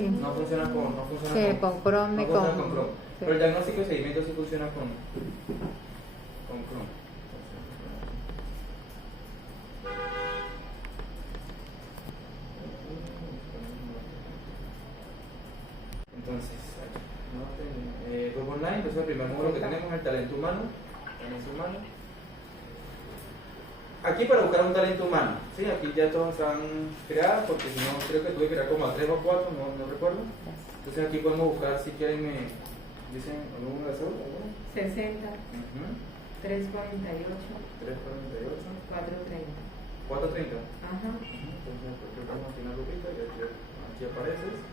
Sí. No funciona con... No funciona Sí, con Chrome no y funciona con... Chrome. sí. Pero el diagnóstico de seguimiento sí funciona con Chrome. Entonces, web online, entonces el primer módulo que tenemos es el talento humano. Aquí para buscar un talento humano, ¿sí? Aquí ya todos están creados, porque si no, creo que tuve que crear como a 3 o 4, no recuerdo. Entonces aquí podemos buscar, si quieren, me dicen algún número de cédula. 60, 348, 348, 430. 430. Ajá. Entonces, vamos aquí una lupita y aquí apareces.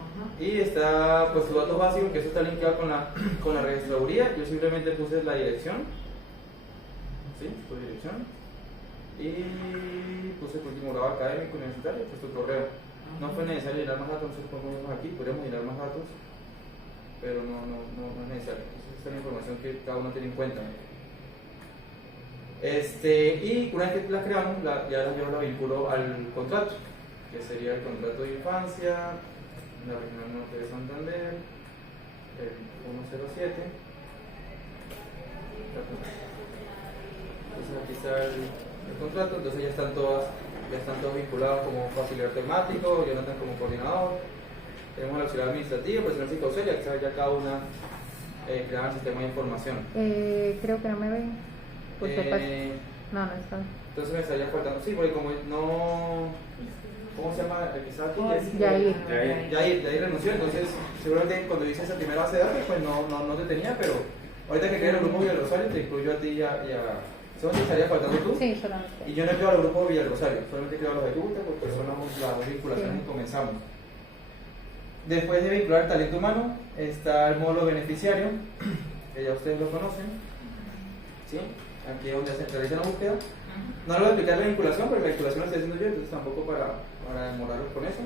Ajá. Y está pues tu datos básicos, que eso está linkeado con la registraduría. Yo simplemente puse la dirección, ¿sí? Tu dirección. Y puse tu último grado académico universitario, pues tu correo. No fue necesario llenar más datos, entonces ponemos aquí, podríamos llenar más datos, pero no es necesario. Entonces, esta es la información que cada uno tiene en cuenta. Y una vez que las creamos, yo la vinculo al contrato, que sería el contrato de infancia, la Regional Norte de Santander, el 107. Entonces aquí está el contrato, entonces ya están todos vinculados como facilitador temático, Jonathan como coordinador, tenemos el auxiliar administrativo, personal psicosocial, que ya cada una creaba el sistema de información. Creo que no me ven. No está. Entonces me estaría faltando, sí, porque como no... ¿Cómo se llama el que está aquí? Yair renunció, entonces seguramente cuando hice esa primera base de datos pues no te tenía, pero ahorita que creo el grupo Villa Rosario te incluyo a ti y a solamente estaría faltando tú. Sí, solamente. Y yo no creo al grupo Villa Rosario, solamente creo a los de Cúcuta porque son las vinculaciones y comenzamos. Después de vincular el talento humano está el módulo beneficiario, que ya ustedes lo conocen, ¿sí? Aquí es donde se realiza la búsqueda. No le voy a explicar la vinculación, porque la vinculación la estoy haciendo yo, entonces tampoco para demorarlos con eso.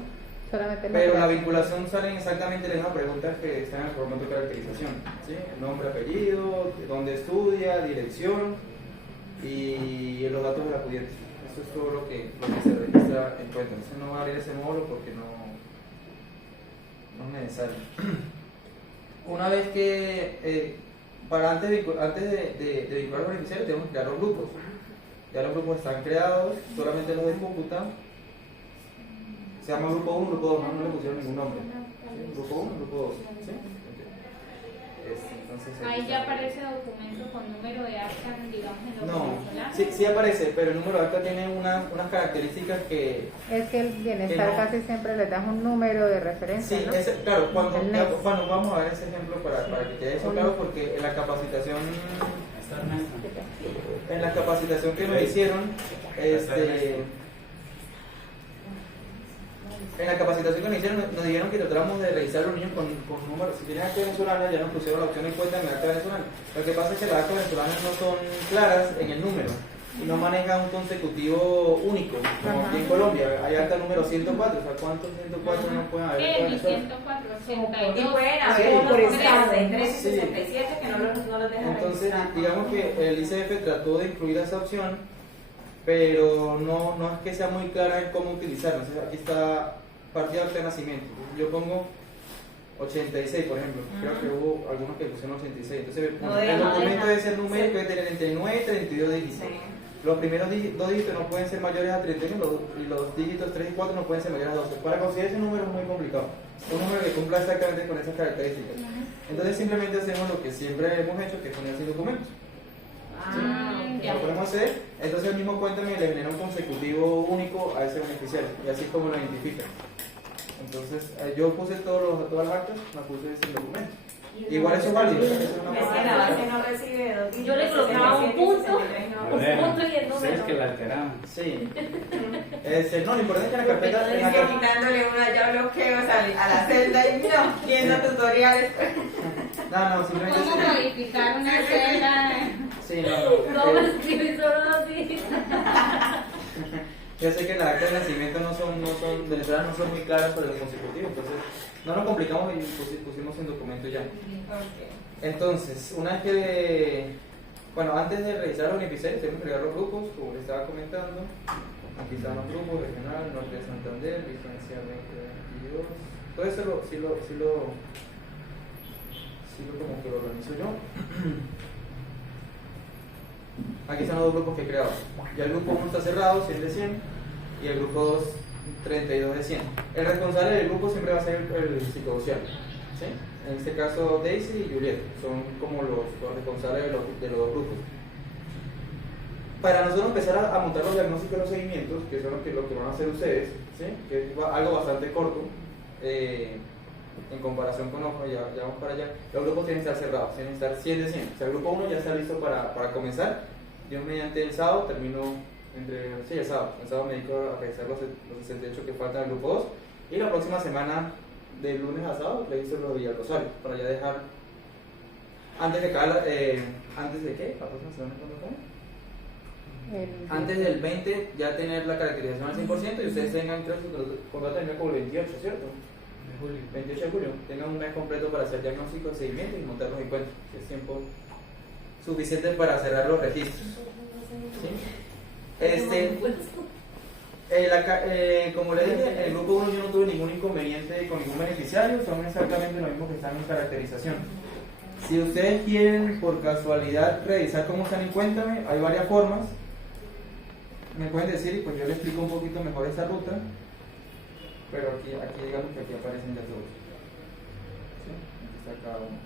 Pero la vinculación salen exactamente las mismas preguntas que están en el formato de caracterización, ¿sí? Nombre, apellido, dónde estudia, dirección y los datos del acudiente. Eso es todo lo que se registra en cuenta. Entonces no va a abrir ese módulo porque no es necesario. Una vez que antes de vincular los beneficiarios tenemos que crear los grupos. Ya los grupos están creados, solamente los de Cúcuta. Se llama grupo 1, grupo 2, no le pusieron ningún nombre. ¿Sí? Grupo 1, grupo 2. ¿Sí? Entonces, ahí ya aparece documento con número de acta, digamos, en los no, venezolanos. sí aparece, pero el número de acta tiene unas características que... Es que el bienestar no. casi siempre les da un número de referencia, Sí, ¿no? claro, cuando vamos a ver ese ejemplo para que quede eso claro, porque en la capacitación que me hicieron, nos dijeron que tratáramos de revisar a los niños con números. Si tienen acta venezolana, ya nos pusieron la opción en cuenta en el acta venezolana. Lo que pasa es que las actas venezolanas no son claras en el número y no manejan un consecutivo único, como aquí en Colombia. Hay acta número 104, o sea, ¿cuántos 104 no pueden haber en Venezuela? 104, Y 82. pueden Sí, haber por unos estado. 63 y 67 que no los dejan Entonces, registrar. digamos que el ICF trató de incluir esa opción, pero no es que sea muy clara en cómo utilizarla. Entonces, aquí está partida de acta de nacimiento. Yo pongo 86, por ejemplo. Creo que hubo algunos que pusieron 86. Entonces, el documento debe ser numérico, debe tener entre 9 y 32 dígitos. Sí. Los primeros dos dígitos no pueden ser mayores a 31 y los dígitos 3 y 4 no pueden ser mayores a 12. Para conseguir ese número es muy complicado. Un número que cumpla exactamente con esas características. Entonces simplemente hacemos lo que siempre hemos hecho, que es poner sin documentos. Ya. Lo podemos hacer, entonces el mismo cuéntame le genera un consecutivo único a ese beneficiario y así es como lo identifica. Entonces yo puse todas las actas, las puse sin documento. Igual eso es válido. Eso es una Es que la base no recibe dos dígitos. Yo le colocaba un punto. No. Un punto y el número. ¿Sabes que la alteraban? Sí. No, lo importante es que en la carpeta. Es que quitándole una ya bloqueos a la celda y no, viendo tutoriales. No, simplemente. ¿Cómo modificar una celda? Sí, no. ¿Cómo escribir solo dos dígitos? Yo sé que las actas de nacimiento venezolanas no son muy claras para los consecutivos, entonces no nos complicamos y pusimos en documento ya. Entonces, una vez que, antes de revisar los beneficiarios, tenemos que crear los grupos, como les estaba comentando. Aquí están los grupos: Regional, Norte de Santander, Vigencia 2022, Todo eso sí lo como que lo organizo yo. Aquí están los dos grupos que he creado. Ya el grupo 1 está cerrado, 100 de 100, y el grupo 2, 32 de 100. El responsable del grupo siempre va a ser el psicosocial, ¿sí? En este caso Daisy y Juliet son como los responsables de los dos grupos. Para nosotros empezar a montar los diagnósticos y los seguimientos, que son lo que van a hacer ustedes, ¿sí? Que es algo bastante corto, en comparación con otros, ya vamos para allá. Los grupos tienen que estar cerrados, tienen que estar 100 de 100. O sea, el grupo 1 ya está listo para comenzar. Yo mediante el sábado termino, el sábado me dedico a realizar los 68 que faltan del grupo 2. Y la próxima semana, de lunes a sábado, le hice lo de Rosario, para ya dejar, antes de qué, la próxima semana, ¿cuándo fue? Antes del 20 ya tener la caracterización al 100% y ustedes tengan, creo que cuando termina como el 28, ¿cierto? 28 de julio, tengan un mes completo para hacer diagnóstico, seguimiento y montar los encuentros, que es tiempo suficiente para cerrar los registros. ¿Sí? Como le dije, el grupo 1 yo no tuve ningún inconveniente con ningún beneficiario, son exactamente lo mismo que están en caracterización. Si ustedes quieren por casualidad revisar cómo están en Cuéntame, hay varias formas. Me pueden decir y pues yo les explico un poquito mejor esta ruta, pero aquí digamos que aquí aparecen ya todos. ¿Sí? Aquí está cada uno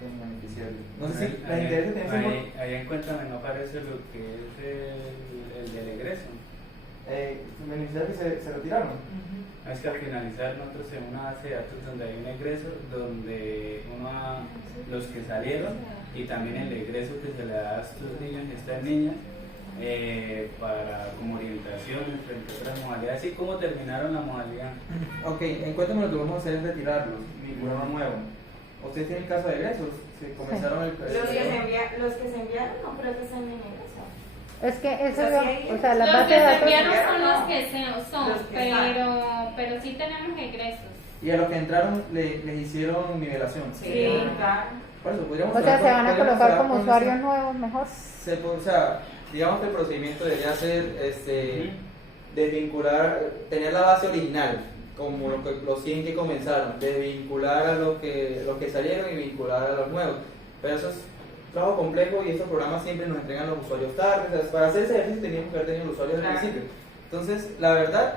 de los beneficiarios. No sé si les interesa tener ahí en Cuéntame no aparece lo que es el del egreso. Beneficiarios que se retiraron. Es que al finalizar nosotros en una base de datos donde hay un egreso, donde los que salieron y también el egreso que se le da a estos niños y estas niñas para como orientación frente a otras modalidades, así como terminaron la modalidad. Ok, en Cuéntame lo que vamos a hacer es retirarlos, vincular uno nuevo. ¿Ustedes tienen caso de egresos? ¿Se comenzaron los que se enviaron no creo que sean en egreso. Es que eso, sí, o sea, las Los bases que de se datos. enviaron son no. los que son, Los que pero sí tenemos egresos. Y a los que entraron les hicieron nivelación. Sí, claro. Por eso, podríamos O sea, se van a podríamos colocar hablar como con usuarios ese- nuevos mejor. O sea, digamos que el procedimiento debería ser desvincular, tener la base original, como los 100 que comenzaron, desvincular a los que salieron y vincular a los nuevos. Pero eso es trabajo complejo y estos programas siempre nos entregan los usuarios tarde. O sea, para hacer ese ejercicio teníamos que haber tenido los usuarios al principio. Entonces, la verdad,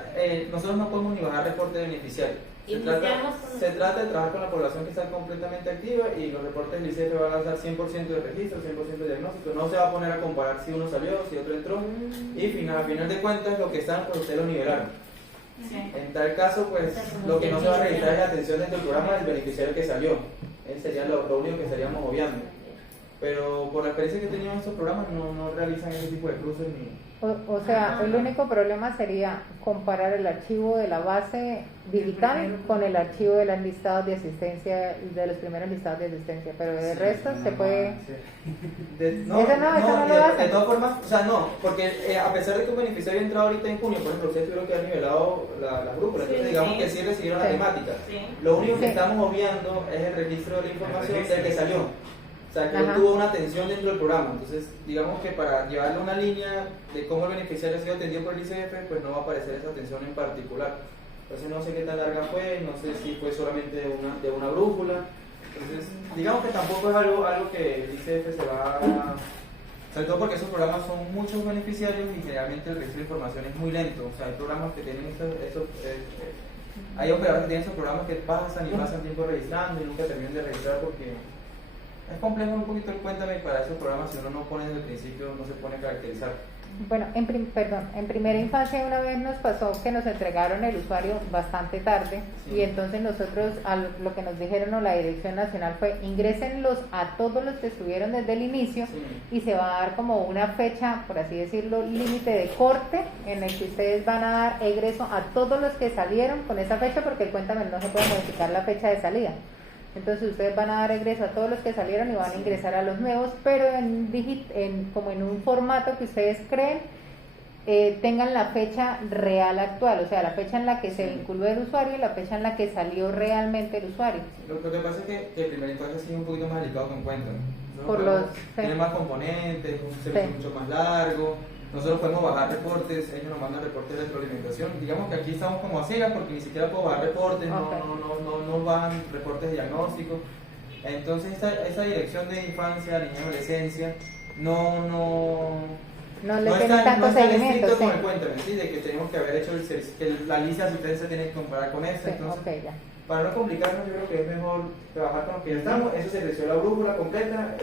nosotros no podemos ni bajar reporte de beneficiario. Se trata de trabajar con la población que está completamente activa y los reportes del ICF van a lanzar 100% de registro, 100% de diagnóstico. No se va a poner a comparar si uno salió, si otro entró. Y al final de cuentas, lo que están, pues ustedes lo nivelaron. Sí. En tal caso, pues lo que no se va a registrar es la atención dentro del programa del beneficiario que salió. Ese sería lo único que estaríamos obviando. Pero por la experiencia que he tenido en estos programas, no realizan ese tipo de cruces ni. O sea, el único problema sería comparar el archivo de la base digital con el archivo de los listados de asistencia, de los primeros listados de asistencia, pero de resto se puede. Eso no lo hacen. De todas formas, o sea, no, porque a pesar de que un beneficiario ha entrado ahorita en junio, por ejemplo, ustedes tuvieron que haber nivelado las brújulas, entonces digamos que sí recibieron la Sí. temática. Sí. Lo único que Sí. estamos obviando es el registro de la información El del que salió. O sea, que Ajá. tuvo una atención dentro del programa. Entonces, digamos que para llevarle una línea de cómo el beneficiario ha sido atendido por el ICF, pues no va a aparecer esa atención en particular. Entonces, no sé qué tan larga fue, no sé si fue solamente de una brújula. Entonces, digamos que tampoco es algo que el ICF se va a. Sobre todo porque esos programas son muchos beneficiarios y generalmente el registro de información es muy lento. O sea, hay programas que tienen hay operadores que tienen esos programas que pasan y pasan tiempo registrando y nunca terminan de registrar porque es complejo un poquito el Cuéntame para esos programas. Si uno no pone desde el principio, no se pone a caracterizar. Bueno, en primera infancia una vez nos pasó que nos entregaron el usuario bastante tarde Sí. y entonces nosotros lo que nos dijeron o la Dirección Nacional fue ingrésenlos a todos los que estuvieron desde el inicio Sí. y se va a dar como una fecha, por así decirlo, límite de corte en el que ustedes van a dar egreso a todos los que salieron con esa fecha porque el Cuéntame no se puede modificar la fecha de salida. Entonces ustedes van a dar egreso a todos los que salieron y van a ingresar a los nuevos, pero como en un formato que ustedes creen tengan la fecha real actual, o sea, la fecha en la que se vinculó el usuario y la fecha en la que salió realmente el usuario. Lo que pasa es que el primer infancia sí es un poquito más delicado que en Cuéntame, ¿no? Por Pero los- tiene sí. más componentes, un servicio Sí. mucho más largo. Nosotros podemos bajar reportes, ellos nos mandan reportes de retroalimentación. Digamos que aquí estamos como a ciegas porque ni siquiera puedo bajar reportes, no bajan reportes diagnósticos. Entonces esta dirección de infancia, niñez y adolescencia No le tienen tanto seguimiento. estricto con el cuéntame, ¿sí? De que tenemos que haber hecho que la lista de asistencia tiene que comparar con esto. Sí, Entonces, ok, ya. para no complicarnos, yo creo que es mejor trabajar con lo que ya estamos. Eso se creció la brújula completa.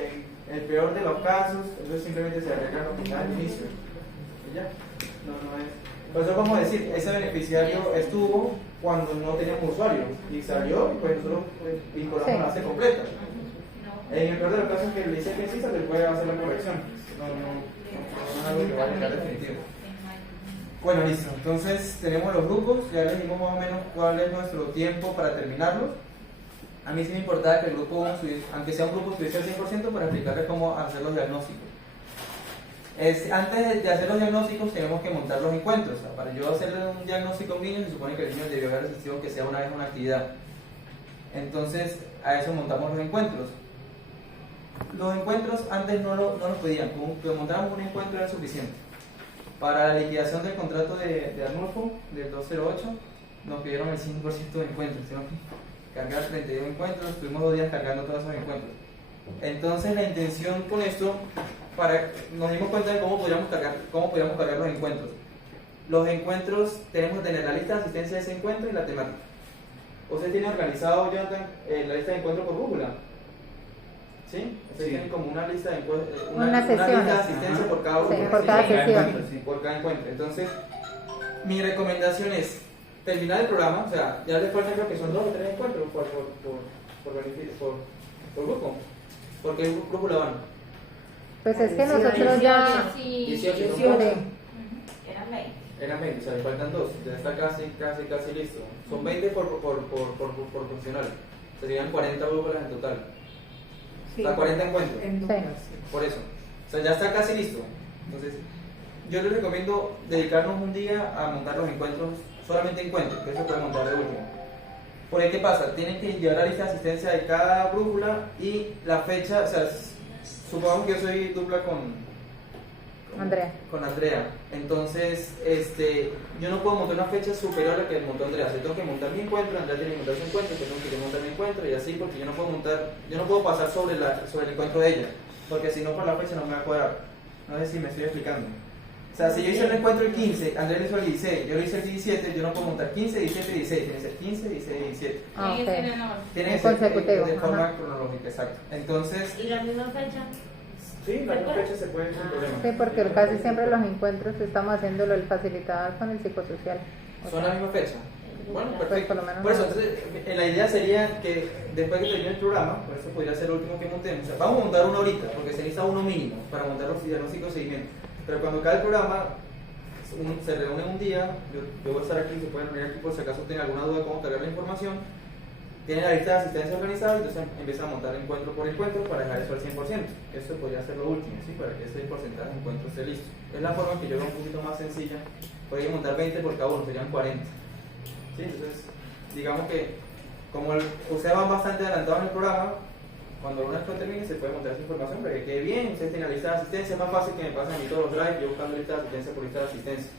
En el peor de los casos, eso simplemente se arregla lo que está al inicio. Y ya. No es. Por eso vamos a decir, ese beneficiario estuvo cuando no teníamos usuario y salió, y pues nosotros vinculamos la base completa. En el peor de los casos que le dice que sí, se le puede hacer la corrección. No es algo que va a llegar definitivo. Bueno, listo. Entonces tenemos los grupos, ya les dimos más o menos cuál es nuestro tiempo para terminarlos. A mí sí me importaba que el grupo, aunque sea un grupo, estuviese al 100% para explicarles cómo hacer los diagnósticos. Antes de hacer los diagnósticos tenemos que montar los encuentros. O sea, para yo hacerle un diagnóstico a un niño, se supone que el niño debió haber asistido que sea una vez una actividad. Entonces a eso montamos los encuentros. Los encuentros antes no los pedían, que montáramos un encuentro era suficiente. Para la liquidación del contrato de Arnulfo, del 208, nos pidieron el 5% de encuentros. Tenemos que cargar 32 encuentros, estuvimos 2 días cargando todos esos encuentros. Entonces la intención con esto, nos dimos cuenta de cómo podíamos cargar los encuentros. Los encuentros, tenemos que tener la lista de asistencia de ese encuentro y la temática. ¿Usted tiene organizado, Jonathan, la lista de encuentros por brújula? ¿Sí? Ustedes tienen como una lista de Una lista de asistencia por cada brújula. Sí, por cada sesión. Por cada encuentro. Entonces, mi recomendación es terminar el programa, o sea, ya les falta creo que son 2 o 3 encuentros por grupo. Porque el brújula van. Pues es que nosotros ya... 18 Sí. Eran 20. Eran 20, o sea, le faltan 2, ya está casi listo. Son 20 por funcional, serían 40 brújulas en total. O sea, 40 encuentros. Por eso. O sea, ya está casi listo. Entonces, yo les recomiendo dedicarnos un día a montar los encuentros, solamente encuentros, que eso puede montar de último. Porque, ¿qué pasa? Tienen que llevar la lista de asistencia de cada brújula y la fecha, o sea, supongamos que yo soy dupla con Andrea. Entonces, yo no puedo montar una fecha superior a la que montó Andrea. Yo tengo que montar mi encuentro, Andrea tiene que montar su encuentro, yo tengo que montar mi encuentro y así, porque yo no puedo pasar sobre el encuentro de ella, porque si no por la fecha no me va a cuadrar. No sé si me estoy explicando. O sea, si yo hice el encuentro el 15, Andrea lo hizo el 16, yo lo hice el 17, yo no puedo montar 15, 17, 16, tiene que ser 15, 16, 17. Tiene que ser de forma cronológica, exacto. Entonces, ¿Y la misma fecha? sí, la misma fecha se puede sin problema. Sí, porque casi siempre los encuentros estamos haciéndolo el facilitador con el psicosocial. ¿Son la misma fecha? Bueno, Pues perfecto. por lo menos Por eso, no. entonces, la idea sería que después que termine el programa, por eso podría ser el último que montemos. O sea, vamos a montar uno ahorita, porque se necesita uno mínimo para montar los diagnósticos de seguimiento. Pero cuando acabe el programa, se reúne un día, yo voy a estar aquí, se pueden reunir aquí por si acaso tienen alguna duda de cómo cargar la información. Tienen la lista de asistencia organizada, entonces empiezan a montar encuentro por encuentro para dejar eso al 100%. Eso podría ser lo último, ¿sí? Para que ese porcentaje de encuentros esté listo. Es la forma que yo veo un poquito más sencilla. Podría montar 20 por cada uno, serían 40. ¿Sí? Entonces, digamos que como ustedes van bastante adelantados en el programa, cuando una vez termine se puede montar esa información para que quede bien. Ustedes tengan la lista de asistencia, es más fácil que me pasen a mí todos los drives, yo buscando lista de asistencia por lista de asistencia.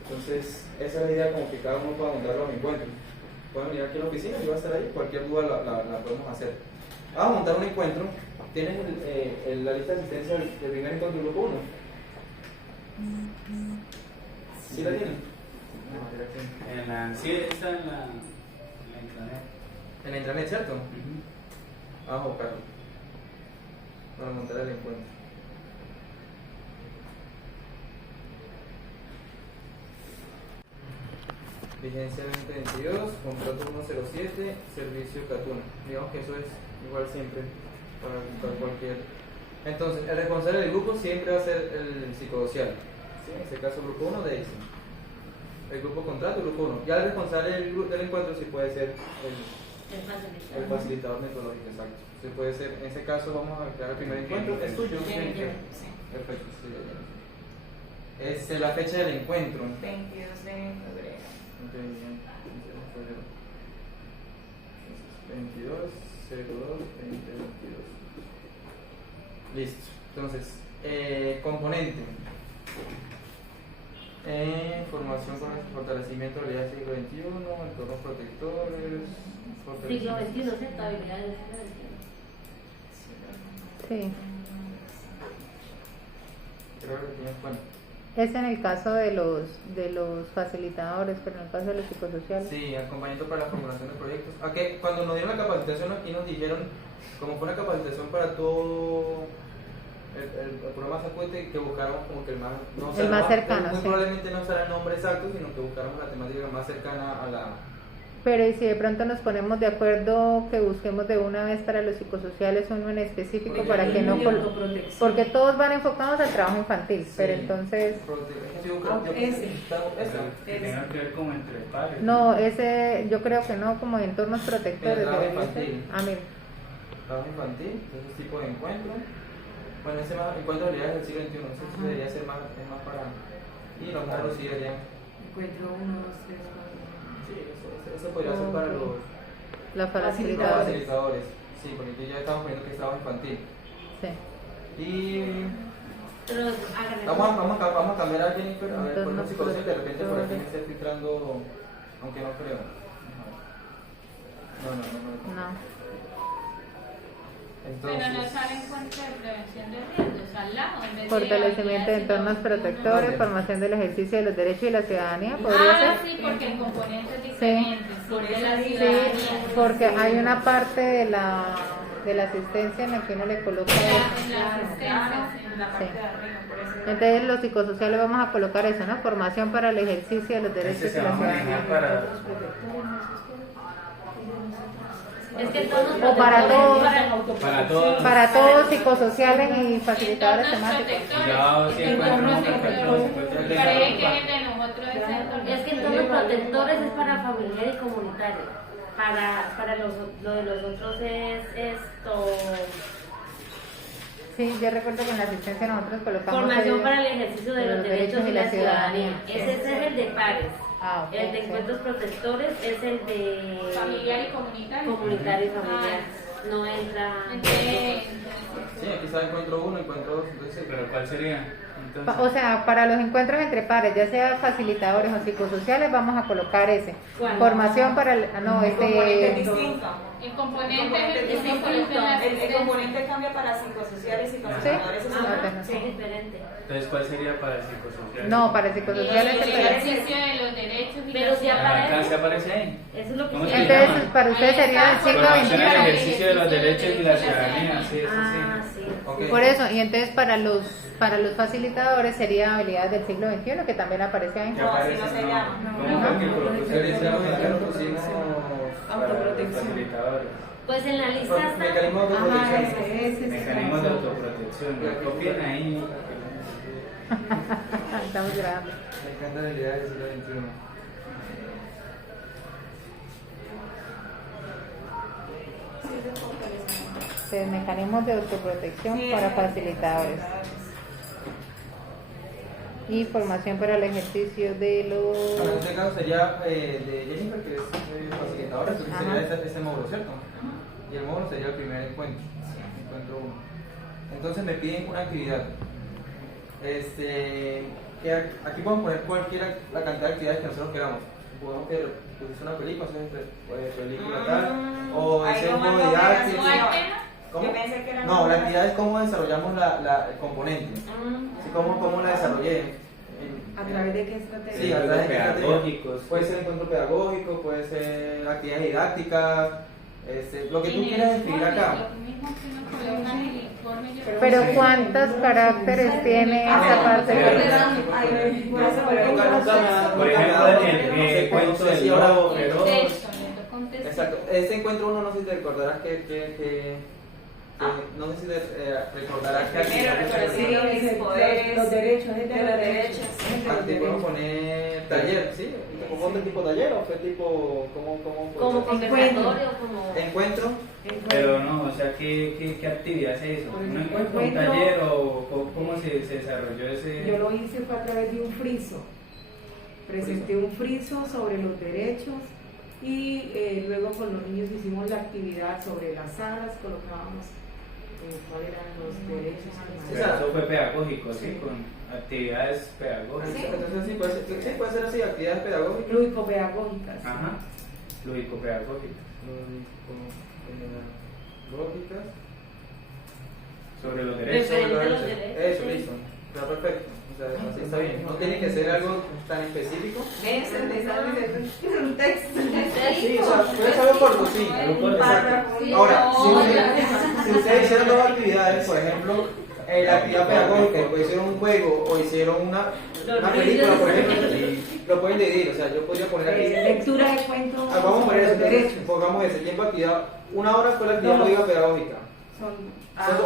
Entonces, esa es la idea, como que cada uno pueda montar los encuentros. Pueden venir aquí a la oficina, yo voy a estar ahí, cualquier duda la podemos hacer. Vamos a montar un encuentro. ¿Tienen la lista de asistencia del primer encuentro del grupo 1? ¿Sí la tienen? Sí, está en la intranet. En la intranet, ¿cierto? Vamos a buscarlo para montar el encuentro. Vigencia 2022, contrato 107, servicio Catuna. Digamos que eso es igual siempre para cualquier. Entonces, el responsable del grupo siempre va a ser el psicosocial. ¿Sí? En este caso, grupo 1 de EXI. El grupo contrato, grupo 1. Ya el responsable del encuentro sí puede ser el facilitador metodológico, exacto. Sí puede ser, en ese caso vamos a crear el primer encuentro. ¿Es tuyo? Perfecto. Sí, la fecha del encuentro. 22 de febrero. 22, 02, 2022. Listo. Entonces, componente. Formación con el fortalecimiento de habilidades del siglo XXI, entornos protectores, Siglo XXI, ¿cierto? Habilidades del siglo XXI. Sí. Creo que tienes, bueno. Es en el caso de los facilitadores, pero en el caso de los psicosociales. Sí, acompañamiento para la formulación de proyectos. Aquí, cuando nos dieron la capacitación, aquí nos dijeron, como fue una capacitación para todo el programa Zacuete, que buscáramos como que el más, no El más cercano, muy sí. probablemente no será el nombre exacto, sino que buscáramos la temática más cercana a la... Pero y si de pronto nos ponemos de acuerdo que busquemos de una vez para los psicosociales uno en específico Porque para que no... Y autoprotección. Porque todos van enfocados al trabajo infantil, pero Sí. entonces... Que tenga que ver como entre pares. No, ese yo creo que no, como entornos protectores. trabajo debería ser. infantil. Ah, mira. Trabajo infantil, entonces tipo de encuentro. Bueno, ese más encuentro de habilidades del siglo XXI, ese sí debería ser más, es más para... Y los módulos sí deberían... Encuentro 1, 2, 3, 4. Sí, eso podría ser para los... Los Los facilitadores. facilitadores, sí, porque aquí ya estamos poniendo que es trabajo infantil. Sí. Y Pero háganle. vamos a cambiar a Jennifer, a ver, por Entonces, una psicología, de repente por aquí me no, está filtrando, aunque no creo. No. No. Pero no Entonces, sale encuentro de prevención de riesgos al lado. en vez de Fortalecimiento de habilidades entornos y protectores, Vale. formación del ejercicio de los derechos y la ciudadanía, ¿podría Ah, ser? sí, porque el componente es diferente. Por Sí, de eso la digo, ciudadanía. Sí, porque hay una parte de la asistencia en la que uno le coloca eso. En la asistencia, sí. En la parte de arriba, por eso. Entonces los psicosociales vamos a colocar eso, ¿no? Formación para el ejercicio de los derechos Ese y se la va a manejar ciudadanía. para... Es que todos O para todos. Para todos. Para todos, psicosociales y facilitadores Entornos temáticos. protectores. Ya, sí, Entornos encuentros protectores. Parece que es de nosotros ese entorno. Es que entornos protectores es para familiar y comunitario. Para lo de los otros es esto. Sí, yo recuerdo que en la asistencia nosotros colocamos Formación el- para el ejercicio de los derechos y la ciudadanía. Sí. Ese es el de pares. Ah, ok, El de sí. encuentros protectores es el de Familiar y comunitario. comunitario y familiar. No entra. Entonces, sí, aquí está encuentro 1, encuentro 2, entonces... Pero ¿cuál sería? Entonces, O sea, para los encuentros entre pares, ya sea facilitadores o psicosociales, vamos a colocar ese. ¿Cuál? Formación para el... No, Componente este... distinto. el componente Componente es el distinto. que en la El asistencia. componente cambia para psicosociales y facilitadores. Eso Ah, es bueno. Sí, es diferente. entonces, ¿cuál sería para el psicosocial? No, para psicosociales El es ejercicio de los derechos y Pero la si ciudadanía. aparece- Acá se aparece ahí. Eso es lo que ¿Cómo se se Entonces, llama? para ustedes sería el siglo Formación al XXI. ejercicio de los derechos y la ciudadanía, sí, eso Ah, sí. sí. Ok. Por eso, y entonces para los facilitadores sería habilidades del siglo XXI, que también aparece ahí. ¿Qué No, así aparece? no se llama. ¿Cómo fue que propusieron? Realizamos ya lo pusimos Para los facilitadores. Pues en la lista está. mecanismo de autoprotección. Mecanismos de autoprotección. Lo copian ahí. Estamos grabando. Me encantan las habilidades del siglo XXI. Entonces, mecanismos de autoprotección para facilitadores. Y formación para el ejercicio de Bueno, en los... este caso sería de Jennifer, que es facilitadora, entonces Ajá. sería ese módulo, ¿cierto? Y el módulo sería el primer encuentro, encuentro 1. Entonces me piden una actividad. Que aquí podemos poner cualquier la cantidad de actividades que nosotros queramos. Podemos que es una película, película tal, o Ahí es un no juego mandó didáctico. obligación. ¿Cómo? Yo pensé que era No, la una actividad es cómo desarrollamos el componente. Así cómo la desarrollé. ¿A través de qué estrategia? Sí, a través de pedagógicos. puede ser encuentro pedagógico, puede ser actividades didácticas, lo que tú quieras escribir acá. Lo mismo que uno coloca en el informe, yo Pero Sí. ¿cuántos caracteres tiene esa parte? Por ejemplo, el cuento del lobo feroz. Texto, le tocó un texto. Exacto. Este encuentro uno no sé si te recordarás no sé si te recordarás que Primero, reconocimientos, poderes, los derechos, de los derechos. aquí podemos poner taller, ¿sí? ¿Fue de tipo taller o fue tipo cómo fue? Como conversatorio, como. Encuentro. Pero no, o sea, ¿qué actividad es eso? Por ¿Un ejemplo, encuentro, un encuentro- taller o cómo se desarrolló ese...? Yo lo hice fue a través de un friso. Presenté un friso sobre los derechos y luego con los niños hicimos la actividad sobre las salas, colocábamos ¿cuáles eran los derechos Sí, humanos? Eso fue pedagógico, sí, con actividades pedagógicas. Entonces sí puede ser así, actividades pedagógicas. Lúdico-pedagógicas. sí. Ajá. Lúdico-pedagógicas. Lógicas. Sobre los derechos. Referente a los derechos. Eso, listo. Está perfecto. O sea, así está bien. No tiene que ser algo tan específico. ¿Ves? Me sale un texto. Sí, o sea, puede ser algo corto, sí. Algo corto. Exacto. Sí, Ahora, no, si ustedes hicieron dos actividades, por ejemplo, la actividad pedagógica, o hicieron un juego, o hicieron una película, por ejemplo, lo pueden dividir. O sea, yo podría poner aquí. Lectura de cuentos Vamos a poner sobre eso, los derechos. pongamos ese tiempo de actividad. Una hora fue la actividad No. lúdica pedagógica. Son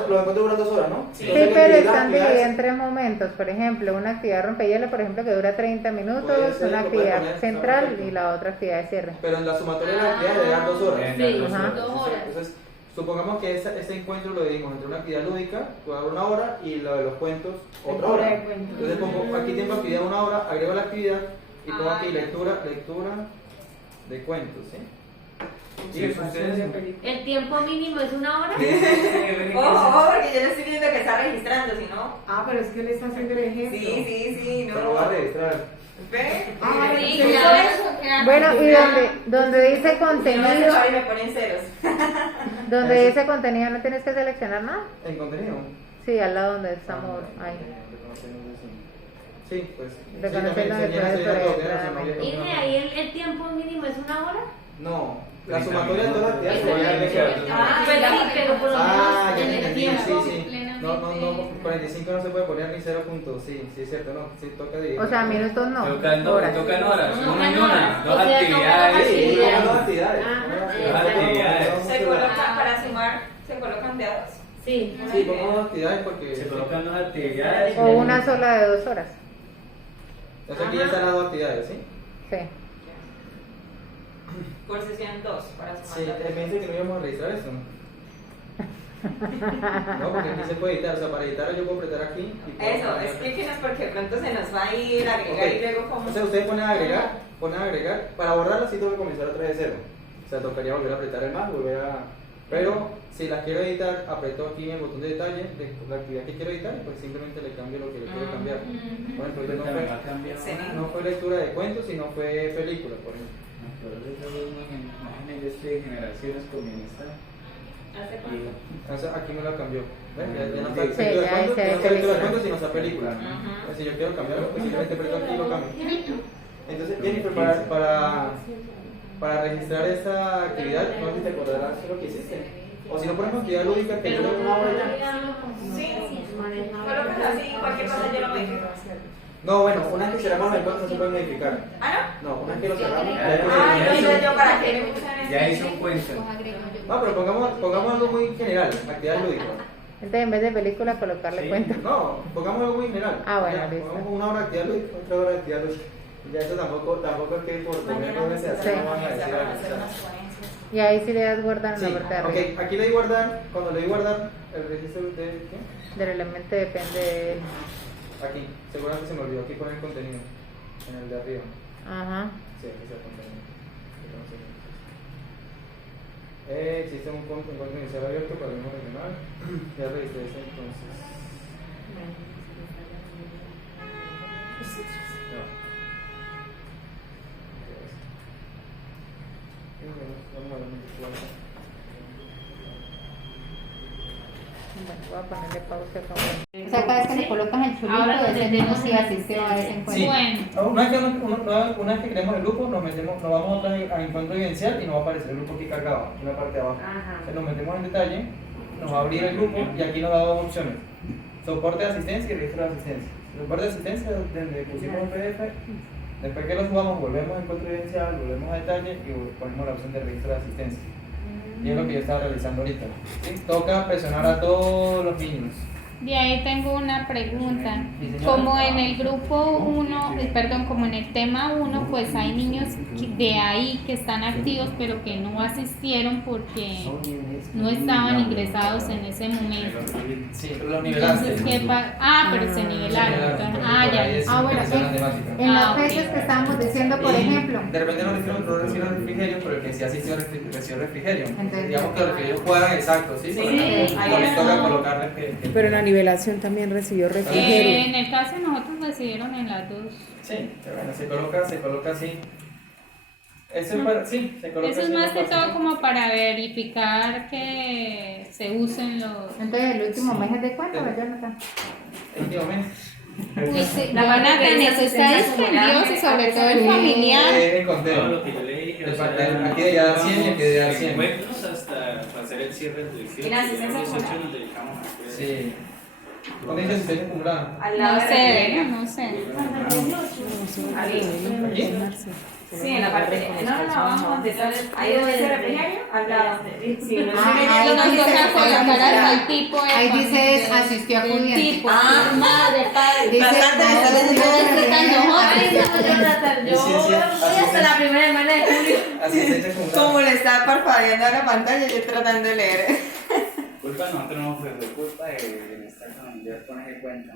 Los encuentros duran 2 horas, ¿no? Sí, Sí, Entonces, pero las están actividades- divididas en 3 momentos. Por ejemplo, una actividad rompehielo, por ejemplo, que dura 30 minutos, Puede ser, una lo puede actividad poner, está central perfecto. y la otra actividad de cierre. Pero en la sumatoria de las actividades le dan 2 horas. Sí, ajá. 2 horas. Entonces, supongamos que este encuentro lo dividimos entre una actividad lúdica, puede dar 1 hora, y lo de los cuentos, otra Lectura hora. de cuentos. Entonces pongo aquí tiempo de actividad 1 hora, agrego la actividad y pongo Ah, aquí ya. lectura de cuentos, ¿sí? Y observación de ustedes, películas. ¿El tiempo mínimo es 1 hora? Ojo, porque yo le estoy viendo que está registrando, si no. Ah, pero es que él está haciendo el ejemplo. Sí, se lo va a no. registrar. ¿Ve? Ah, Sí, sí, ya eso queda Bueno, y registrado. donde dice Si no, contenido, se me ponen ceros. donde dice contenido no tienes que seleccionar nada. ¿En contenido? Sí, al lado donde estamos ahí. Sí, pues. Reconociendo sí, también después se de llena todo, claramente. ¿Y de ahí el tiempo mínimo es 1 hora? No, la sumatoria de todas las actividades se Eso va a ya ir me queda. Ah, Pues sí, pero por lo Ah, menos ya en el entendí, tiempo. sí, sí. No, 45 no se puede poner ni 0 puntos, sí, sí es cierto, no, sí toca dividir. O sea, minutos no. Tocan Horas. horas, No, una y no, una, no. dos O sea, actividades. Sí, actividades. dos actividades. Ajá, Dos actividades. Se coloca para sumar, se colocan de a dos. Sí. Sí, pongamos actividades porque. Se colocan dos actividades. O una sola de 2 horas. Entonces aquí ya están las dos actividades, ¿sí? Sí. Por sesión 2, para sumar. Sí, las dos. me dice que no íbamos a registrar eso. No, porque aquí se puede editar, o sea, para editar yo puedo apretar aquí. Y puedo Eso, cambiar. explíquenos porque de pronto se nos va a ir a agregar Ok. y luego como. Entonces ustedes ponen a agregar, para borrarlas sí tengo que comenzar otra vez de cero. O sea, tocaría volver a apretar el más, volver a. Pero si las quiero editar, aprieto aquí en el botón de detalle de la actividad que quiero editar, pues simplemente le cambio lo que le quiero cambiar. Ujú. Por ejemplo, yo También va a cambiar. Excelente. no fue lectura de cuentos, sino fue película, por ejemplo. Imágenes de generaciones comunistas. ¿Hace Y cuánto? Entonces aquí me la cambió. ¿Ves? Ya no está Sí, lectura de ya cuentos, dice ya no está lectura de película. cuentos, sino está película. Ujú. Entonces, si yo quiero cambiarlo, pues simplemente aprieto aquí y lo cambio. Entonces, Jennifer, para registrar esta actividad, no sé si te acordarás de lo que hiciste. O si no ponemos actividad lúdica que dura 1 hora ya. Sí, colócalo así, cualquier cosa yo lo meto. No, bueno, una vez que cerramos el cuento no se puede modificar. ¿Ah, No, una vez que lo cerramos. no? Ah, no, entonces yo para qué me usan eso. ya hizo un cuento. No, pero pongamos algo muy general, actividad lúdica. Entonces, en vez de película, colocarle Sí. cuento. No, pongamos algo muy general. Ah, bueno, Ya, listo. pongamos 1 hora de actividad lúdica, 4 horas de actividad lúdica. Ya eso tampoco es que por poner Mañana dos vamos veces a así Sí. no van a decir algo. hacer unas ponencias. Y ahí sí le das guardar en Sí, la parte de arriba. ok, aquí le di guardar, cuando le di guardar, el registro de ¿qué? Del elemento depende de... Aquí, seguramente se me olvidó aquí poner contenido, en el de arriba. Ajá. Sí, aquí está el contenido. Existe un encuentro inicial abierto para el mismo regional. Ya registré eso entonces. No. Vamos a ver un poco. Bueno, voy a ponerle pausa acá. O sea, cada vez que le colocas el chulito, Ahora ese tenemos mismo sí una asistió a ese asistencia. encuentro. Bueno, Una vez que creemos el grupo, nos vamos otra vez a encuentro evidencial y nos va a aparecer el grupo aquí cargado, en la parte de abajo. Ajá. Entonces nos metemos en detalle, nos va a abrir el grupo y aquí nos da dos opciones: soporte de asistencia y registro de asistencia. Soporte de asistencia, donde pusimos un PDF, después que lo subamos, volvemos a encuentro evidencial, volvemos a detalle y ponemos la opción de registro de asistencia. Y es lo que yo estaba realizando ahorita. ¿Sí? Toca presionar a todos los niños. De ahí tengo una pregunta. Sí, señora. Como en el grupo 1, perdón, como en el tema 1, pues hay niños de ahí que están activos pero que no asistieron porque no estaban ingresados en ese momento. Sí, pero los nivelaste. Entonces, pero se nivelaron. Entonces, ya. Bueno, en las ok. fechas que estábamos diciendo, por Y ejemplo, de repente no reciben refrigerio, pero el que sí asistió recibió refrigerio. Entonces, Digamos que los refrigerios cuadran exacto, ¿sí? Sí, Porque ahí porque está. toca colocar refrigerio. Pero la nivelación también recibió refrigerio. En el caso de nosotros recibieron en las dos. Sí, pero bueno, se coloca así. Eso es para, sí, se coloca Eso es así, más que fácil. todo como para verificar que se usen los... entonces el último mes es de cuánto, ¿verdad, Jonathan? El último mes. Pues sí, La parte Jonathan, de eso está asistencia dispendioso y sobre todo el Sí. familiar. El Todo conteo. lo que yo le dije, De o sea, aquí de ya 100 y aquí de ya 100. encuentros hasta hacer el cierre del 18. ¿Y la asistencia Los 18 acumulada? nos dedicamos a hacer. Sí. ¿Dónde dice asistencia acumulada? Al lado No de sé, refrigerio. no sé. Ahí. Sí, en la parte. No, abajo donde sale. Ahí donde dice refrigerio, al lado. Sí, no ahí Y nos dice- toca colocar hasta el tipo de... Ahí dice asistió del acudiente. tipo. Ah, Madre, padre. Dice, bastante me está asistió diciendo acudiente. Ay, no, Jonathan, yo Sí, sí, voy hasta la primera semana de julio. Asistencia acumulada. Como le está parpadeando a la pantalla, yo tratando de leer. Culpa nosotros no fue culpa de bienestar familiar con ese cuento.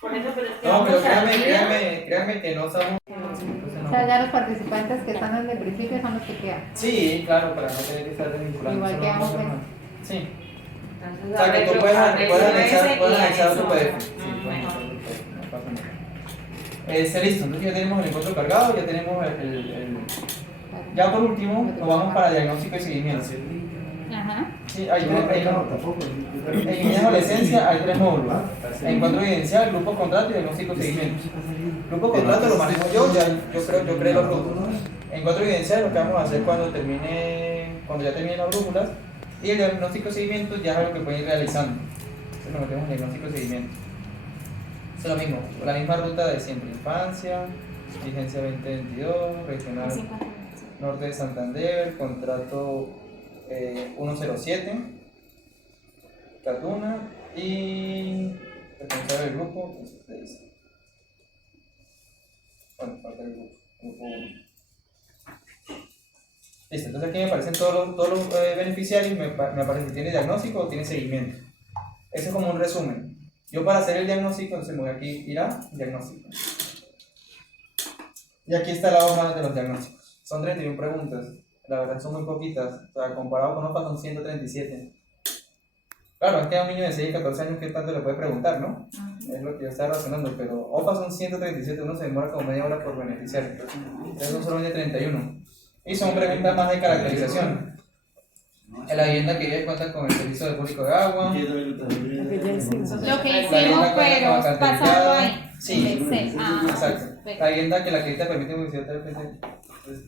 Por eso, pero es que No, pero vamos a créanme que no estamos. O sea, ya los participantes que están desde el principio son los que quedan. Sí, claro, para no tener que estar vinculando. Igual solo que a vamos, nosotros. pues. Sí. Entonces, O sea, que tú arreglo- puedes arreglo anexar ese tu y PDF. anexo- Sí, Mm, puedes mejor. anexar tu PDF, no pasa nada. Listo, entonces ya tenemos el encuentro cargado, ya tenemos Ya por último, nos vamos para diagnóstico y seguimiento. Ajá. Sí, en niñez y adolescencia hay 3 módulos. Encuentro evidencial, grupo contrato y diagnóstico y seguimiento. Grupo contrato lo manejo yo, yo creo los grupos. Encuentro evidencial lo que vamos a hacer cuando ya termine las brújulas. Y el diagnóstico y seguimiento ya es algo que pueden ir realizando. Entonces nos metemos en diagnóstico y seguimiento. Es lo mismo, la misma ruta de siempre: infancia, vigencia 2022, regional norte de Santander, contrato 107, Catuna y responsable del grupo, pues, bueno, falta el grupo 1. Listo, entonces aquí me aparecen todos los beneficiarios, me aparece si tiene diagnóstico o tiene seguimiento. Eso es como un resumen. Yo para hacer el diagnóstico, entonces me voy aquí, ir a diagnóstico. Y aquí está la hoja de los diagnósticos. Son 31 preguntas. La verdad son muy poquitas. O sea, comparado con OPA son 137. Claro, es que a un niño de 6 y 14 años, ¿qué tanto le puede preguntar, no? Es lo que yo estaba razonando. Pero OPA son 137, uno se demora como media hora por beneficiario. Entonces son solamente 31. Y son preguntas más de caracterización. En la vivienda que ya cuenta con el servicio del público de agua. Lo que hicimos, La vivienda cuenta con pero alcantarillado. pasarlo ahí. Sí, Sí. Ah, exacto. La vivienda que la acredita permite modificar el PC. Entonces,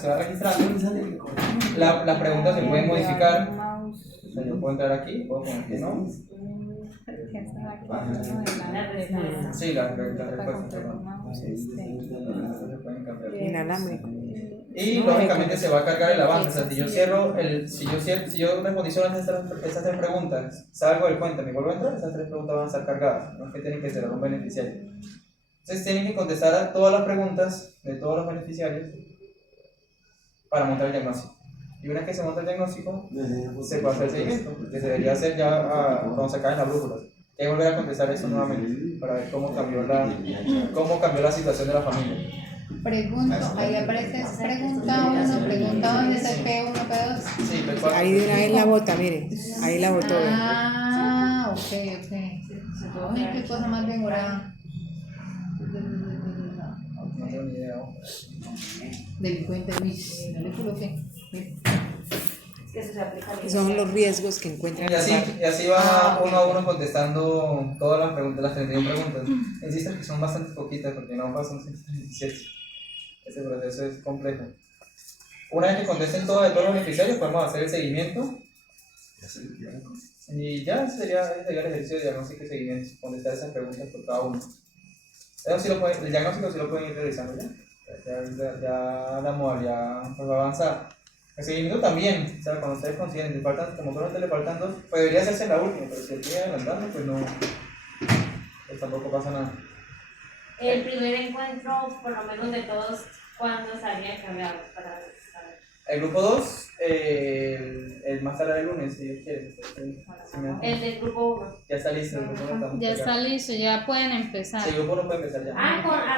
se va registrando. Las preguntas se pueden modificar. O sea, yo puedo entrar aquí, puedo poner que no. Sí, las respuestas, perdón. Se pueden cambiar. Inalámbrico. Y lógicamente se va a cargar el avance. O sea, si yo respondí solo esas 3 preguntas, salgo del cuenta, me vuelvo a entrar, esas 3 preguntas van a estar cargadas. No es que tienen que ser un beneficiario. Entonces tienen que contestar a todas las preguntas de todos los beneficiarios para montar el diagnóstico. Y una vez que se monta el diagnóstico, se puede hacer el seguimiento, que se debería hacer ya cuando se acaben las brújulas. Hay que volver a contestar eso nuevamente para ver cómo cambió la situación de la familia. Pregunto, ahí aparece pregunta 1, pregunta 2, dice P1, P2. Sí, P4. Ahí de una vez la bota, mire. Ahí la botó. ve. Ah, ok. Ay, qué cosa más demorada. No tengo ni idea. Delincuente, no le coloqué. Es que eso se aplica a Son los riesgos que encuentran. Y así va uno a uno contestando todas las preguntas, las 31 preguntas. Insisto que son bastante poquitas porque no pasan 137. Ese proceso es complejo. Una vez que contesten todos los beneficiarios, podemos hacer el seguimiento. Y ya ese sería el ejercicio de diagnóstico y seguimiento, contestar esas preguntas por cada uno. Eso sí el diagnóstico sí lo pueden ir realizando ya. Ya la modalidad pues, va a avanzar. El seguimiento también, o sea, cuando ustedes consideren, le faltan, como solamente le faltan 2, pues debería hacerse en la última, pero si él sigue adelantando, pues no, pues tampoco pasa nada. El primer encuentro, por lo menos de todos, ¿cuándo salía cambiado? Para saber. El grupo 2, el más tarde el lunes, si Dios quiere. El del grupo 1. Ya está listo, el grupo 1 estamos Ya acá. está listo, ya pueden empezar. Sí, el grupo 1 puede empezar ya.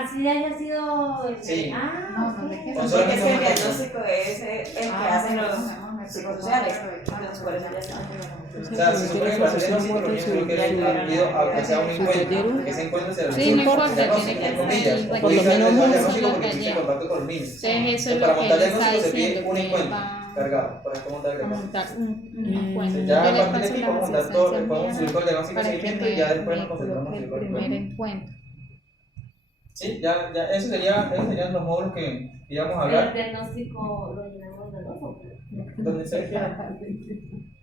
Así haya sido. Sí. Ah, ok. Con Porque solamente es que el un encuentro. diagnóstico es el que hacen los psicosociales. Entonces, por eso ya está. O sea, se supone que para hacer diagnóstico lo único que es pido aunque sea un encuentro, que ese encuentro se Sí, no realice importa, diagnóstico, tiene que entre comillas, ser porque dice por lo menos diagnóstico uno porque solo existe que contacto con los niños. Entonces eso es Para lo que montar él está diagnóstico se pide diciendo, un que él encuentro va cargado para montar a diagnóstico. montar un encuentro. Ya Yo a le partir de paso aquí la podemos montar todo, asistencia podemos subir con el diagnóstico de para que seguimiento y ya después nos me concentramos coloque en el el primer encuentro. encuentro. Sí, ya esos serían los módulos que íbamos a El hablar. diagnóstico lo llenamos de 2 o 3. Donde ustedes quieran.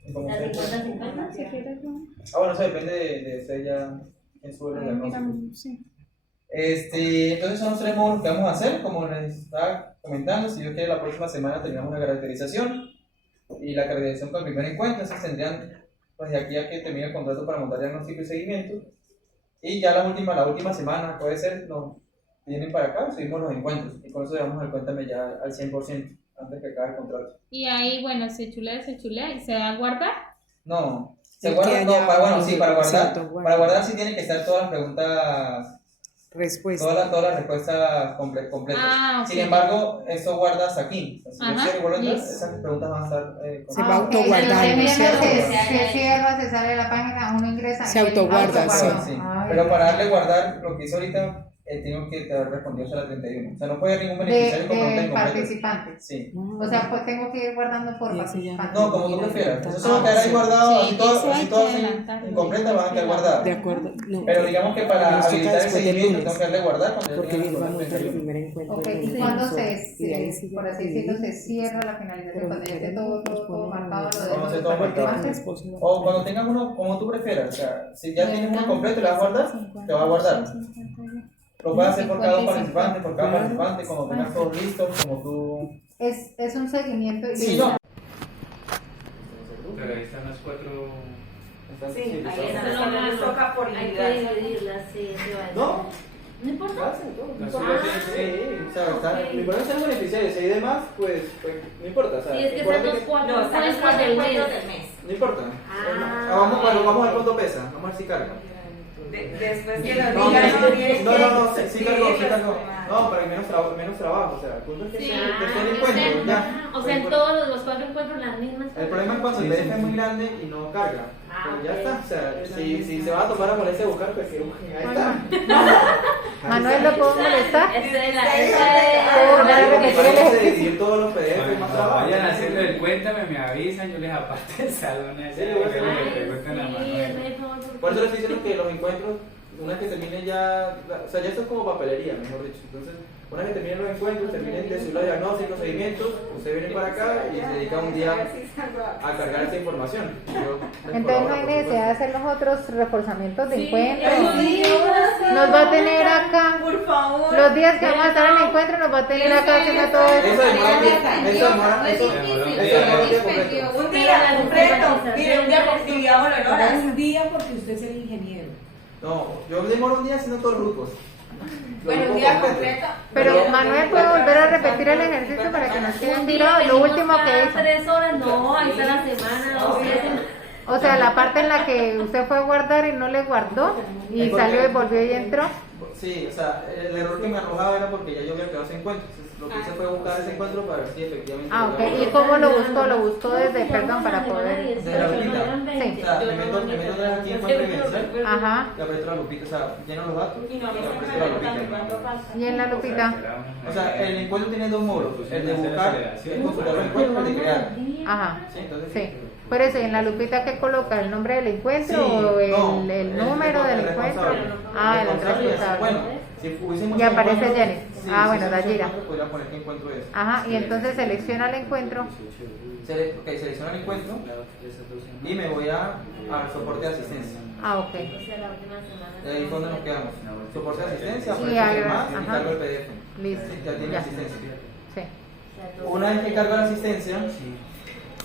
Y como ¿La ustedes 50-50? Si quieres, no. bueno, eso depende de usted ya en su Ay, diagnóstico. mira, sí. Entonces son los 3 módulos que vamos a hacer, como les estaba comentando, si Dios quiere la próxima semana terminamos la caracterización y la caracterización con el primer encuentro, entonces tendrían pues de aquí a que termine el contrato para montar diagnóstico y seguimiento y ya la última semana puede ser, nos vienen para acá, subimos los encuentros y con eso llevamos el cuéntame ya al 100% antes que acabe el contrato. Y ahí, bueno, se chulea y se da a guardar. No, se Es guarda, que no, allá bueno, sí, para se guardar, autoguarda. para guardar sí tienen que estar todas las preguntas. Respuesta. Todas las respuestas completas. Ah, ok. Sin embargo, eso guarda hasta aquí. Si Ajá, yo quiero volver a entrar, listo. esas preguntas van a estar. Se va a autoguardar, Entonces, ¿no es viendo cierto? que se cierra, se sale de la página, uno ingresa. Se y él autoguarda, autoguarda. Sí. Ay, Pero para darle guardar lo que hizo ahorita, tengo que haber respondido hasta la 31. O sea, no puede haber ningún beneficiario con pregunta de incompleta. participantes. Sí. O sea, pues tengo que ir guardando por Y ese ya participantes. No, como tú prefieras. Eso solo quedará ahí guardado, Sí, así todo, eso hay así todo que así, adelantarlo. incompleta van a quedar guardadas. De acuerdo. No. Pero digamos que para Nos toca habilitar el después del seguimiento lunes, tengo que darle guardar. cuando ya porque tenga él va a el montar el 31. primer encuentro. Ok, de y los cuando profesores, y de ahí sí ya por así decirlo, se cierra la finalización, cuando ya esté todo marcado, lo Vamos a hacer de todo los marcado. participantes. O cuando tengas uno como tú prefieras, o sea, si ya tienes uno completo y lo vas a guardar, te va a guardar. Lo puedes hacer por cada participante, por cada participante, cuando tengas todos listos, como tú. Es un seguimiento y Sí, no. Pero ahí están los 4. Sí, ahí está. está. Solo nos toca por Hay que individual. dividirlas, sí, sí, vale. No, No importa. hacen todo. No No, importa. sí. Sí, o sea, está, Ok. lo importante es ser beneficiarios, si hay demás, pues no importa, o sea, Sí, es que importante están los 4 No, están los 4 del encuentros mes. del mes. no importa. Ah, Vamos a ver cuánto pesa, vamos a ver si carga. Después que lo No, digan, no tienes no, que sí cargó, sí escribirlos, cargó. pues, No, para menos trabajo, o sea, el punto es que Sí. sea que sea el Ah, encuentro, ya. o sea, en todos los 4 encuentros las mismas. El problema es cuando el PDF es muy grande y no carga. Ah, Pues ya ok. está, o sea, si se va a tomar a ponerse a buscar, pues que busquen, ahí está. Manuel, ¿lo puedo molestar? Esa es la. Volver a repetir el Vamos a ejercicio. dividir todos los PDF más Cuando trabajo. vayan haciendo el cuéntame, me avisan, yo les aparto el salón allá Sí, y bueno. luego Ay, le preguntan a sí, Manuel. me favor, Por eso les estoy diciendo que los encuentros, una vez que terminen ya, o sea, ya esto es como papelería, mejor dicho. Entonces, una vez que terminen los encuentros, terminen de su diagnósticos, seguimientos, ustedes vienen para acá y se dedican un día a cargar esa información. Entonces no hay necesidad de hacer los otros reforzamientos de encuentro. Sí, Nos va a tener acá, Por favor. los días que vamos a estar en el encuentro, nos va a tener acá haciendo todo Eso eso. demora tiempo, eso demora, eso demora tiempo completo. Un día completo. Mire, un día porque digámoslo en horas. Un día porque usted es el ingeniero. No, yo demoro un día haciendo todos los grupos. Los Bueno, un grupos día completos. completo. Pero Manuel puede volver a repetir el ejercicio para que nos queden tirados lo último que hizo. 3 horas, no, ahí está la semana, 2 días. O sea, la parte en la que usted fue a guardar y no le guardó y salió y volvió y entró. Sí, o sea, el error que me arrojaba era porque ya yo había quedado ese encuentro. Entonces, lo que hice fue buscar ese encuentro para ver si efectivamente. Ah, lo ok. había ¿Y guardado. cómo lo buscó? Lo buscó desde, perdón, para poder. Desde la lupita. Sí. O sea, me meto otra vez aquí en Encuentro Evidencial. Ajá. Y aprieto la lupita, o sea, lleno los datos Y y no, aprieto la me lupita. Y en la lupita. O sea, el encuentro tiene dos módulos: el de buscar, el consultar los encuentros y el de crear. Ajá. Sí, entonces. Sí. Por eso, ¿y en la lupita qué coloca? ¿El nombre del encuentro o el número del encuentro? Ah, el responsable. Bueno, si hubiésemos Y aparece encuentros, Jenny. sí, Ah, si bueno, hubiésemos Dayira. encuentros, podría poner qué encuentro es. Ajá, y entonces selecciona el encuentro. Selecciona el encuentro y me voy al soporte de asistencia. Ah, ok. Y ahí es donde nos quedamos. Soporte de asistencia, Sí, aparece ahí va, más y ajá. cargo el PDF. Listo. Sí, ya tiene Ya. asistencia. Sí. Una vez que cargo la asistencia,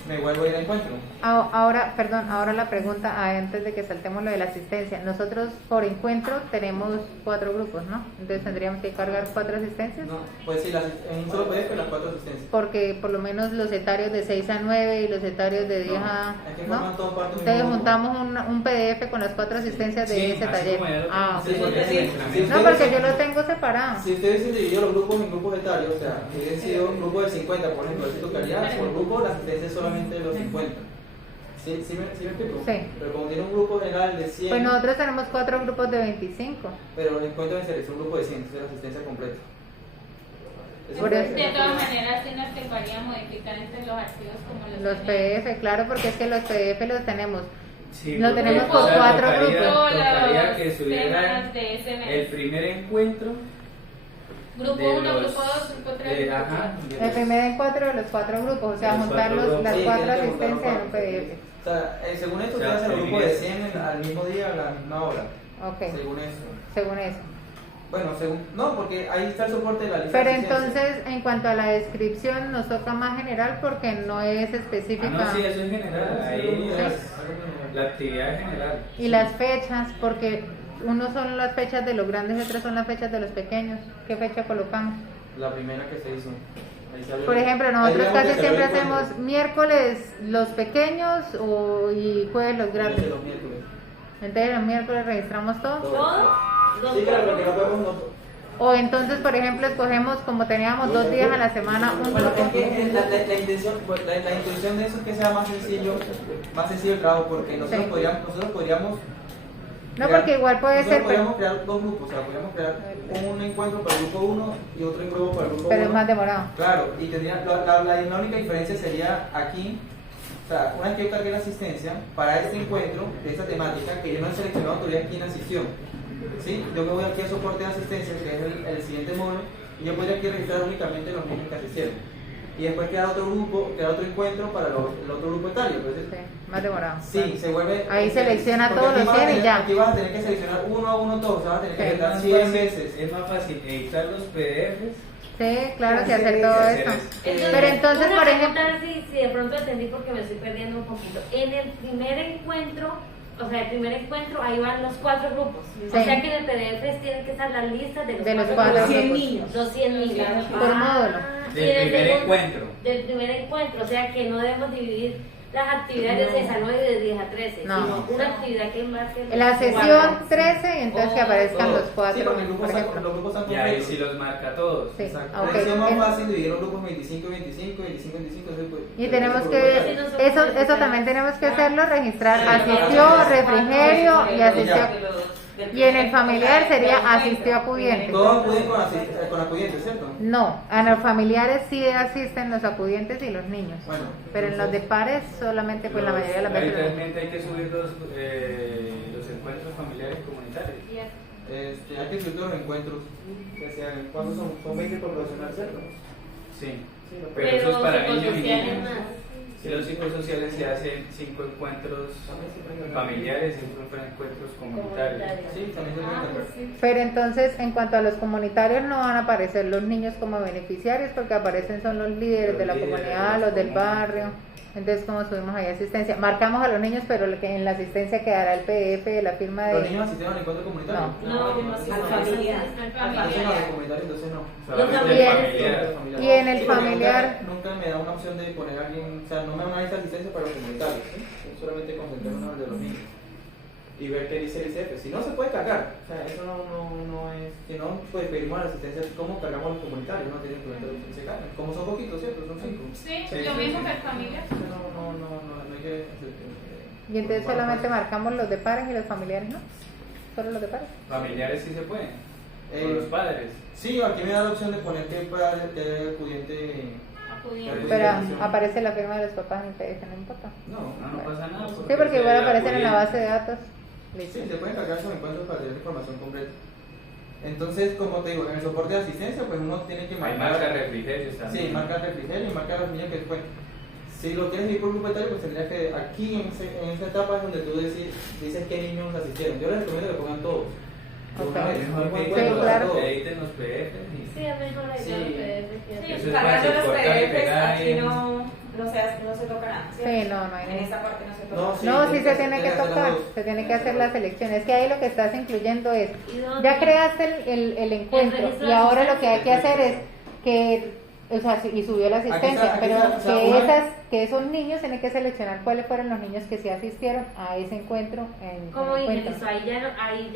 me vuelvo a ir al encuentro. Ahora, perdón, ahora la pregunta, antes de que saltemos lo de la asistencia. Nosotros por encuentro tenemos 4 grupos, ¿no? Entonces tendríamos que cargar 4 asistencias. No, pues sí, en un solo PDF las 4 asistencias. Porque por lo menos los etarios de 6 a 9 y los etarios de 10 a... Es que ¿no? forman todo parte de un Entonces mismo juntamos un PDF con las 4 asistencias de Sí, ese así taller. como ya lo Ah, Sí, ok. porque sí. No, porque yo lo tengo separado. Si ustedes han dividido los grupos en grupos etarios, o sea, que hubiesen sido un grupo de 50, por ejemplo, eso tocaría por grupo la asistencia es solamente de los 50. ¿Sí me explico? Sí. Pero como tiene un grupo general de 100, Pues nosotros tenemos 4 grupos de 25. pero el encuentro debe ser un grupo de 100, entonces la asistencia completa. Por eso. De todas maneras, sí nos tocaría modificar entre los archivos como Los PDF, claro, porque es que los PDF los tenemos. Sí, Lo porque, tenemos o por sea, 4 tocaría- grupos. Tocaría que los subieran temas de ese mes. el primer encuentro. Grupo de 1, los- grupo 2, grupo 3, grupo ajá, 4. de El los- primer encuentro de los 4 grupos, o sea, De los juntar 4 grupos. las Sí, 4 tienen que juntar los asistencias en un cuatro. PDF. O sea, según esto, O sea, ustedes hacen los grupos de dividir. 100 al mismo día, a la misma hora. Ok, Según eso. según eso. Bueno, no, porque ahí está el soporte de la lista. Pero de asistencia. entonces, en cuanto a la descripción, nos toca más general porque no es específica. Ah, no, sí, eso es general. Ahí Sí. la actividad es general. Y las fechas, porque uno son las fechas de los grandes y otros son las fechas de los pequeños. ¿Qué fecha colocamos? La primera que se hizo. Ahí sale- Por ejemplo, ahí nosotros digamos casi que siempre sale el hacemos encuentro. miércoles los pequeños y jueves los Desde grandes. los miércoles. Entonces los miércoles registramos todo. ¿Todo? Sí, claro, porque no podemos. O entonces, por ejemplo, escogemos como teníamos 2 días a la semana un Bueno, grupo. es que la intención, la intención de eso es que sea más sencillo el trabajo, porque nosotros Sí. podríamos No, porque igual puede nosotros ser, podríamos crear 2 grupos, o sea, podríamos crear un encuentro para el grupo 1 y otro grupo para el grupo 1. pero es más demorado. Claro, y tendría, la única diferencia sería aquí, o sea, una vez que yo cargué la asistencia para este encuentro, de esta temática, que yo no he seleccionado todavía quién asistió. ¿Sí? Yo me voy aquí a soporte de asistencia, que es el siguiente módulo, y yo podría aquí registrar únicamente los niños que asistieron. Y después crear otro grupo, crear otro encuentro para el otro grupo etario. Entonces, Sí, más demorado. sí, se vuelve. Ahí selecciona porque todos aquí los vas a 100 y tener- ya. Aquí vas a tener que seleccionar uno a uno todos, o sea, vas a tener que Sí. editar Es 100 más veces. fácil- Es más fácil editar los PDFs. Sí, claro, que Hacer hacer todo hacer esto. es- Pero entonces, una por pregunta, ejemplo, si de pronto entendí porque me estoy perdiendo un poquito. En el primer encuentro, o sea, el primer encuentro, ahí van los 4 grupos. Sí. O sea que en el PDF tienen que estar las listas de los cuatro Los 100 grupos. niños. Los 100 niños. Por módulo. Y Del en el primer segundo- encuentro. Del primer encuentro, o sea que no debemos dividir las actividades de 6 a 9 y de 10 a 13, No. sino una actividad que marque los la cuatro. sesión 13 y entonces que aparezcan Todos. los 4, Sí, porque el grupo por está- ejemplo. los grupos están Y ahí completos. sí los marca a todos. Sí. Exacto. Ah, ok. Pero sí es más En- fácil dividir los grupos 25, 25, 25, 25. Y tenemos Sí, que, nosotros eso también tenemos que hacerlo, registrar Sí, asistió, sí. refrigerio y Ya. asistió. Y en el familiar sería asistió acudiente. Todos acuden con acudientes, ¿cierto? No, a los familiares sí asisten los acudientes y los niños. Bueno, Pero en los de pares solamente pues la mayoría de las veces. Realmente hay que subir los encuentros familiares comunitarios. hay que subir los encuentros. Que sean, ¿cuántos son? Son 20 por profesional, ¿cierto? Sí. Sí, lo- Pero eso es para niños y psicosociales niñas. más. Si los psicosociales se hacen 5 encuentros familiares y 5 encuentros comunitarios. Sí, también se Ah, puede pues sí. Pero entonces en cuanto a los comunitarios no van a aparecer los niños como beneficiarios porque aparecen son los líderes Los de la líderes comunidad, de la los del comunidad. barrio. Entonces como subimos ahí asistencia, marcamos a los niños pero lo que en la asistencia quedará el PDF de la firma ¿Los de... niños asistieron al encuentro comunitario? No, Al familiar. Entonces no, al comunitario, entonces no. Solamente familiares. familiar. Y en el Sí, porque familiar- nunca me da una opción de poner a alguien, o sea, no me da una lista de asistencia para los comunitarios, ¿sí? Yo solamente concentrarme en el de los niños y ver qué dice el ICF. Si no, se puede cargar, o sea, eso no es, si no, pues pedimos la asistencia, ¿cómo cargamos los comunitarios? No tienen que se cargan, como son poquitos, ¿cierto? Son 5. Sí, Sí, lo sí, mismo sí. que el familiar. No hay que hacer, Y entonces solamente marcamos los de pares y los familiares, ¿no? Solo los de pares. Familiares sí se pueden. Eh, Con los padres. Sí, aquí me da la opción de poner que pueda tener acudiente. Acudiendo. Pero aparece la firma de los papás en el PDF, no importa. No pasa nada. Sí, porque igual aparecen en la base de datos. Listo. Sí, se pueden cargar sus encuentros para tener la información completa. Entonces, como te digo, en el soporte de asistencia, pues uno tiene que Hay marcar. marca refrigerios también. Sí, marca refrigerio y marca los niños que después. Si lo quieres ir por grupo etario, pues tendrías que. Aquí en esa etapa es donde tú dices qué niños asistieron. Yo les recomiendo que pongan todos. Ok. Una vez, Es muy mejor buen que cuento, claro. todo. editen los PDF y Sí, es mejor ahí Sí. los PDF que Sí, Eso es cargando fácil, los cortar y PDFs, pegar aquí y- no se toca nada. ¿cierto? Sí, no hay En esta parte no se toca. No, No, sí se hacer- tiene que hacer las tocar, dos. se tiene que hacer la selección. Es que ahí lo que estás incluyendo es, ¿Y dónde? ya creaste el encuentro registro y de ahora lo que hay que asistencia. hacer es que, o sea, y subió la asistencia, aquí pero está, o sea, que esos niños tienen que seleccionar cuáles fueron los niños que sí asistieron a ese encuentro en Como el dije, encuentro. listo, ahí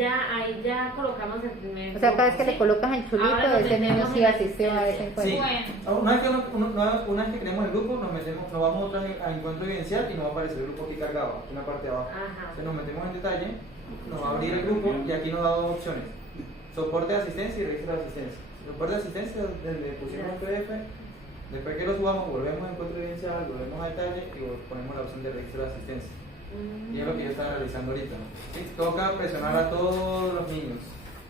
ya colocamos el primer. O sea, cada vez que grupo, le colocas el chulito, Ahora nos ese niño metemos sí en la asistió a ese asistencia. encuentro. Sí. Bueno. Una vez una vez que creemos el grupo, nos vamos otra vez a encuentro evidencial y nos va a aparecer el grupo aquí cargado, aquí en la parte de abajo. Ajá. Entonces nos metemos en detalle, nos va a abrir el grupo y aquí nos da dos opciones: soporte de asistencia y registro de asistencia. Soporte de asistencia, donde pusimos el PDF, después que lo subamos, volvemos a encuentro evidencial, volvemos a detalle y ponemos la opción de registro de asistencia. Y es lo que yo estaba realizando ahorita. ¿Sí? Toca presionar a todos los niños.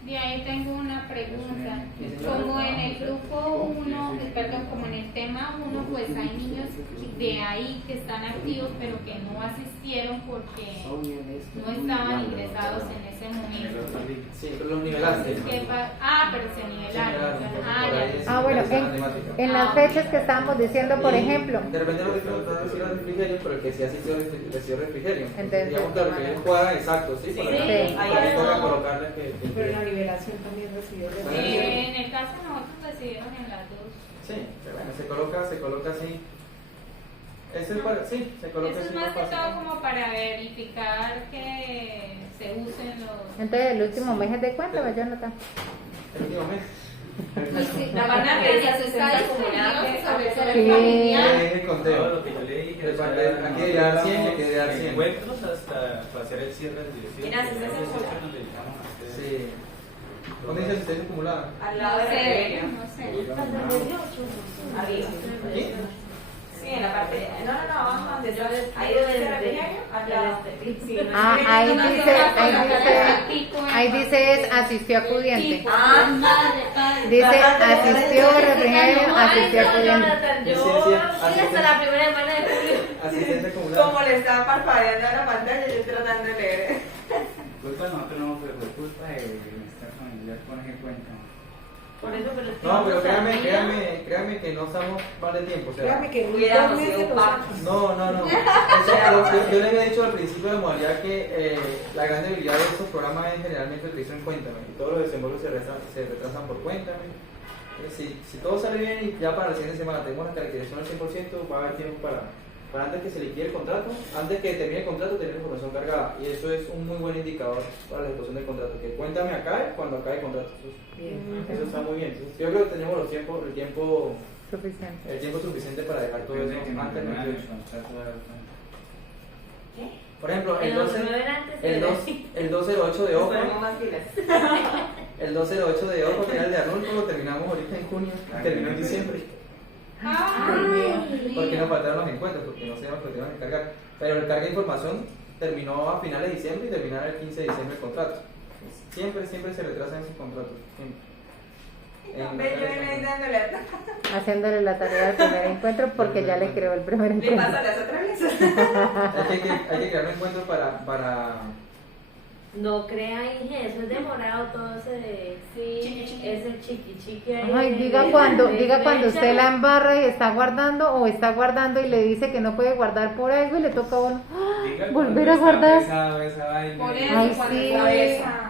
De ahí tengo una pregunta. Sí, señora. Como en el grupo 1, perdón, como en el tema 1, pues hay niños de ahí que están activos pero que no asistieron porque no estaban ingresados en ese momento. Sí, pero los nivelaste. Pero se nivelaron. Bueno, en las fechas que estábamos diciendo, por ejemplo, De repente lo que no recibió refrigerio, pero el que sí asistió recibió refrigerio. Entonces, digamos que los que juegan exacto, ¿sí? Por Sí, acá. sí. Ahí toca colocarle Pero la nivelación también recibió En el caso de nosotros recibieron en las dos. Sí, pero bueno, se coloca así. Eso es para, sí, se coloca Eso es así. más que fácil. todo como para verificar que se usen los... entonces el último mes es de cuánto, Jonathan. El último mes. La van a ver Está si se está acumulando. sobre Sí. familiar. Es el Todo conteo. lo que yo le dije, El o sea, papel, aquí debería dar 100, digamos, aquí debería dar 100. encuentros hasta para hacer el cierre del 18. Mira, si se hace Nosotros sola. nos dedicamos a hacer- Sí. ¿Dónde dice asistencia acumulada? Al lado de No sé, refrigerio. no sé. Arriba. ¿Aquí? Sí, en la parte. No, vamos a donde está. Ahí donde dice refrigerio. Al lado. Sí, no es Ahí dice es asistió acudiente. Ah, Dice asistió refrigerio, asistió acudiente. Hasta la primera semana de julio. Asistencia acumulada. como le está parpadeando a la pantalla, yo tratando de leer. Culpa nosotros no fue culpa de bienestar familiar con ese cuento. Por eso, pero es que No, pero vamos a ir. créame que no estamos mal de tiempo. O sea, Créame que en Hubiéramos 2 meses sido lo pacos. sacas. no. Yo le había dicho al principio de modalidad que la gran debilidad de estos programas es generalmente el piso en Cuéntame. Y todos los desembolsos se retrasan por Cuéntame. Si todo sale bien y ya para la siguiente semana tenemos la caracterización al 100%, va a haber tiempo para antes que se liquide el contrato, antes que termine el contrato, tener la información cargada. Y eso es un muy buen indicador para la ejecución del contrato. Que Cuéntame acabe cuando acabe el contrato. Eso está muy bien. Entonces, yo creo que tenemos el tiempo suficiente para dejar todo eso Depende de que nos antes del renueven 28. el contrato de la cuenta. Por ejemplo, En los 9 antes el 208 de OPA, Ponemos más pilas. el 208 de OPA, que era el de Arnulfo, lo terminamos ahorita en junio, terminó en diciembre. Porque nos faltaron los encuentros, porque no sabíamos que lo teníamos que cargar. Pero el carga de información terminó a finales de diciembre y terminará el 15 de diciembre el contrato. Siempre se retrasan esos contratos. Siempre. Ve, yo venía ahí dándole a- Haciéndole la tarea del primer encuentro porque ya le creó el primer Le encuentro. pasa las otras veces. Hay que crear un encuentro para No crea, Inge, eso es demorado todo ese ese chiqui ahí. Ay, diga cuando usted la embarra y está guardando y le dice que no puede guardar por algo y le toca a uno Diga volver cuando a está guardar. pesado esa vaina. Por y- eso, Ay, cuando sí. está esa-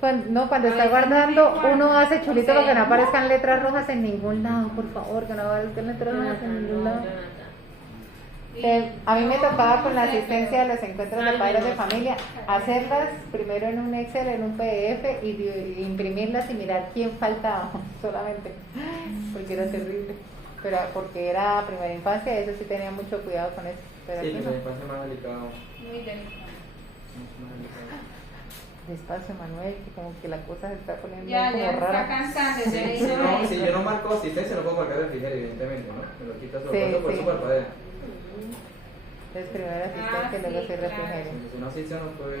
cuando está guardando uno hace chulito para que no aparezcan letras rojas en ningún lado, por favor, que no aparezcan letras rojas en ningún lado. A mí me tocaba con la asistencia de los encuentros de padres de familia hacerlas primero en un Excel, en un PDF y imprimirlas y mirar quién faltaba solamente, porque era terrible. Pero porque era primera infancia, eso sí tenía mucho cuidado con eso. Pero sí, aquí que no. se pase más delicado. Muy delicado. Despacio, Manuel, que como que la cosa se está poniendo Ya como está rara. cansando. Si, ya le si digo, no, si yo no marco asistencia, no puedo marcar refrigerio, evidentemente, ¿no? Me lo quitas Sí, por sí. eso parpadea. Entonces primero asistencia y luego sí, hacer claro. refrigerio. Si no asiste, no puede.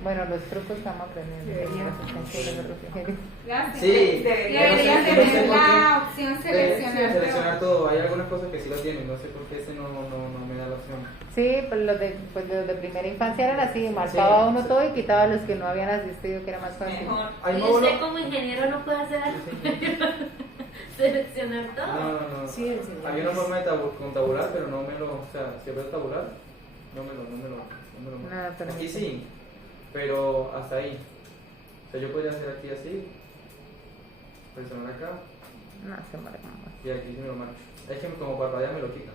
Bueno, los trucos que vamos aprendiendo. La asistencia y luego refrigerio. lástima. Sí, Debería yo no sé tener por qué. la opción seleccionar. Seleccionar todo. Hay algunas cosas que sí lo tienen, no sé por qué ese no me da la opción. Sí, pues los de primera infancia eran así, marcaba uno todo y quitaba los que no habían asistido, que era más fácil. Mejor. Hay ¿Y módulos. usted como ingeniero no puede hacer algo? Seleccionar todo. No. Sí, el señor. Había una forma de con tabular, pero no me lo. O sea, si voy a tabular, no me lo. Nada, pero Aquí sí, pero hasta ahí. O sea, yo podría hacer aquí así, presionar acá, no, se marca más. y aquí sí me lo marco. Es que como parpadea me lo quitan.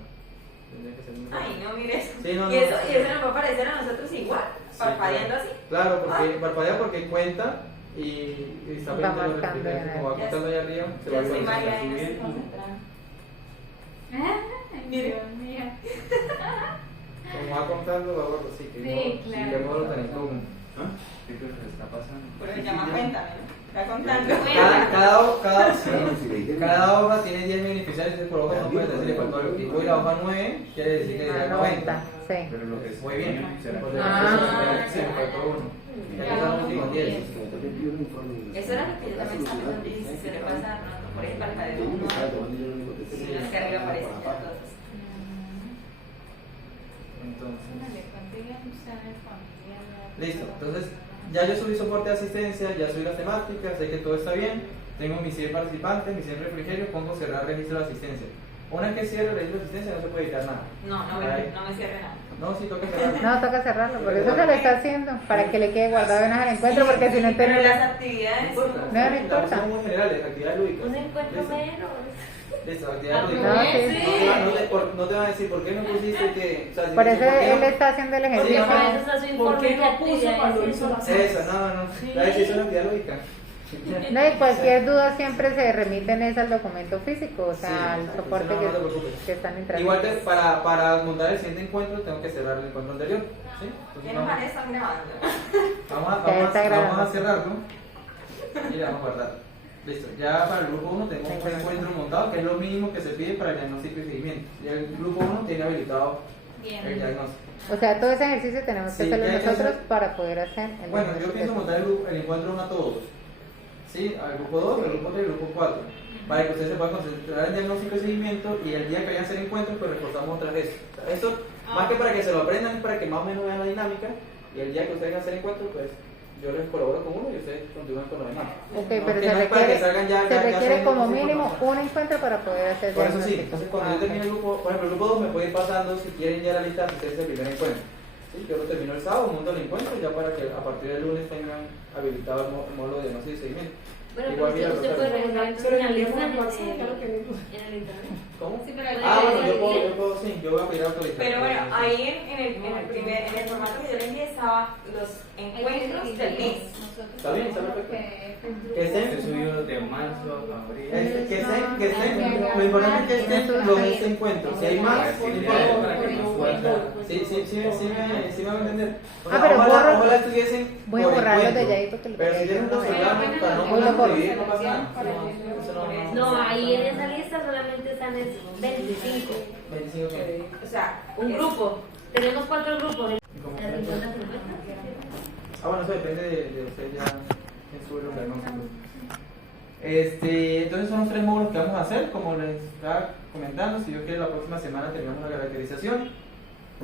Tendría que ser muy Ay, no, mire eso. Sí, no, y eso no. y eso nos va a parecer a nosotros igual, Sí, parpadeando así. Claro, porque parpadea porque cuenta y está Va pendiente de los marcando, referentes. Como va ya contando allá arriba, se va Ya soy visualizando. María así en ese bien. concentrado. Mire. Dios mío. Como va contando, va gordo, sí, que Sí, sí, claro. que modo lo tenéis común. ¿Ah? ¿Qué cosa está pasando? Pero se llama cuéntame, ¿no? Está contando. Cada hoja tiene 10 beneficiarios, entonces por hoja no puedes decir le faltó algo. Y voy a la hoja 9, quiere decir que ya 90. Sí. Pero lo que es Muy bien. será Porque Ah. se me faltó uno. Ya que son los últimos 10. Eso era lo que yo también estaba pensando. Y si se le pasa a pronto por el parpadeo, no es que arriba aparece ya todos. Entonces, Dale, consigan ustedes familia. listo. Entonces, ya yo subí soporte de asistencia, ya subí las temáticas, sé que todo está bien. Tengo mis 100 participantes, mis 100 refrigerios, pongo cerrar registro de asistencia. Una vez que cierre el registro de asistencia no se puede editar nada. No me cierre nada. No, sí toca cerrar. No, toca cerrarlo, por eso se lo está haciendo, para que le quede guardado en el encuentro, porque si no Pero las tenemos... actividades. No importa. Son muy generales, actividades lúdicas. Un encuentro Listo. menos. Listo, actividades No, lúdicas. sí. No te van a decir por qué no pusiste que. O sea, si Por dices, eso ¿por qué él no? está haciendo el Porque ejercicio. para eso está su ¿Por informe qué de no puso cuando actividades. hizo la Eso, no. La decisión es una actividad lúdica. No, y cualquier duda siempre se remiten es al documento físico, o sea, Sí, al exacto, soporte no, no te preocupes. que están entrando. Igual que para montar el siguiente encuentro tengo que cerrar el encuentro anterior. ¿Sí? Entonces, ¿Qué nos parece? Están grabando. grabando. vamos a cerrarlo y le vamos a guardar. Listo, ya para el grupo 1 tenemos un encuentro montado, que es lo mínimo que se pide para el diagnóstico y seguimiento. Y el grupo 1 tiene habilitado el Bien. diagnóstico. O sea, todo ese ejercicio tenemos que Sí, hacerlo ya hay que nosotros hacer- para poder hacer el Bueno, yo diagnóstico. pienso montar el encuentro 1 a todos. ¿Sí? Al grupo 2, al grupo 3 y al grupo 4. Para que ustedes se puedan concentrar en el diagnóstico y seguimiento y el día que vayan a hacer encuentros, pues reforzamos otra vez. O sea, esto, más que para que se lo aprendan, es para que más o menos vean la dinámica y el día que ustedes vayan a hacer encuentros, pues yo les colaboro con uno y ustedes continúan con los demás. Ok, No, pero que no es para que salgan ya requiere sabiendo como mucha mínimo información. un encuentro para poder hacer Por eso sí, diagnóstico. entonces cuando yo termine el grupo, por ejemplo, el grupo 2 me puede ir pasando si quieren ya la lista de asistencia del primer encuentro. ¿Sí? Yo lo termino el sábado, monto el encuentro ya para que a partir del lunes tengan habilitado el módulo de diagnóstico y seguimiento. Bueno, Igual pero mira, usted puede revisar Pero en el lista teléfono WhatsApp ya lo en tenemos. el internet. ¿Cómo? Sí, pero Ah, bueno, yo puedo, sí, yo voy a pedir autorización. Pero bueno, ahí en el formato que yo le envié estaba los encuentros del mes. Está bien, está perfecto. Que Se estén, subió de marzo a abril. que estén, lo importante es que estén los de este encuentro. Si hay más, Sí, no ya, importa. para que no suelta. Sí me van a entender. O sea, pero borro- ojalá estuviesen voy a por borrar los de encuentro. Yair porque los Pero de si Yair tienen no los veo. programas para no Hoy lo poder borro. escribir, no pasa nada. Eso No, ahí en esa lista solamente están 25. 25 que. O sea, Un grupo. Tenemos 4 grupos. De ¿Y cómo de se 50 llama? 50. Ah, bueno, eso depende de usted ya en su diagnóstico. Entonces son los 3 módulos que vamos a hacer, como les estaba comentando. Si Dios quiere, la próxima semana terminamos la caracterización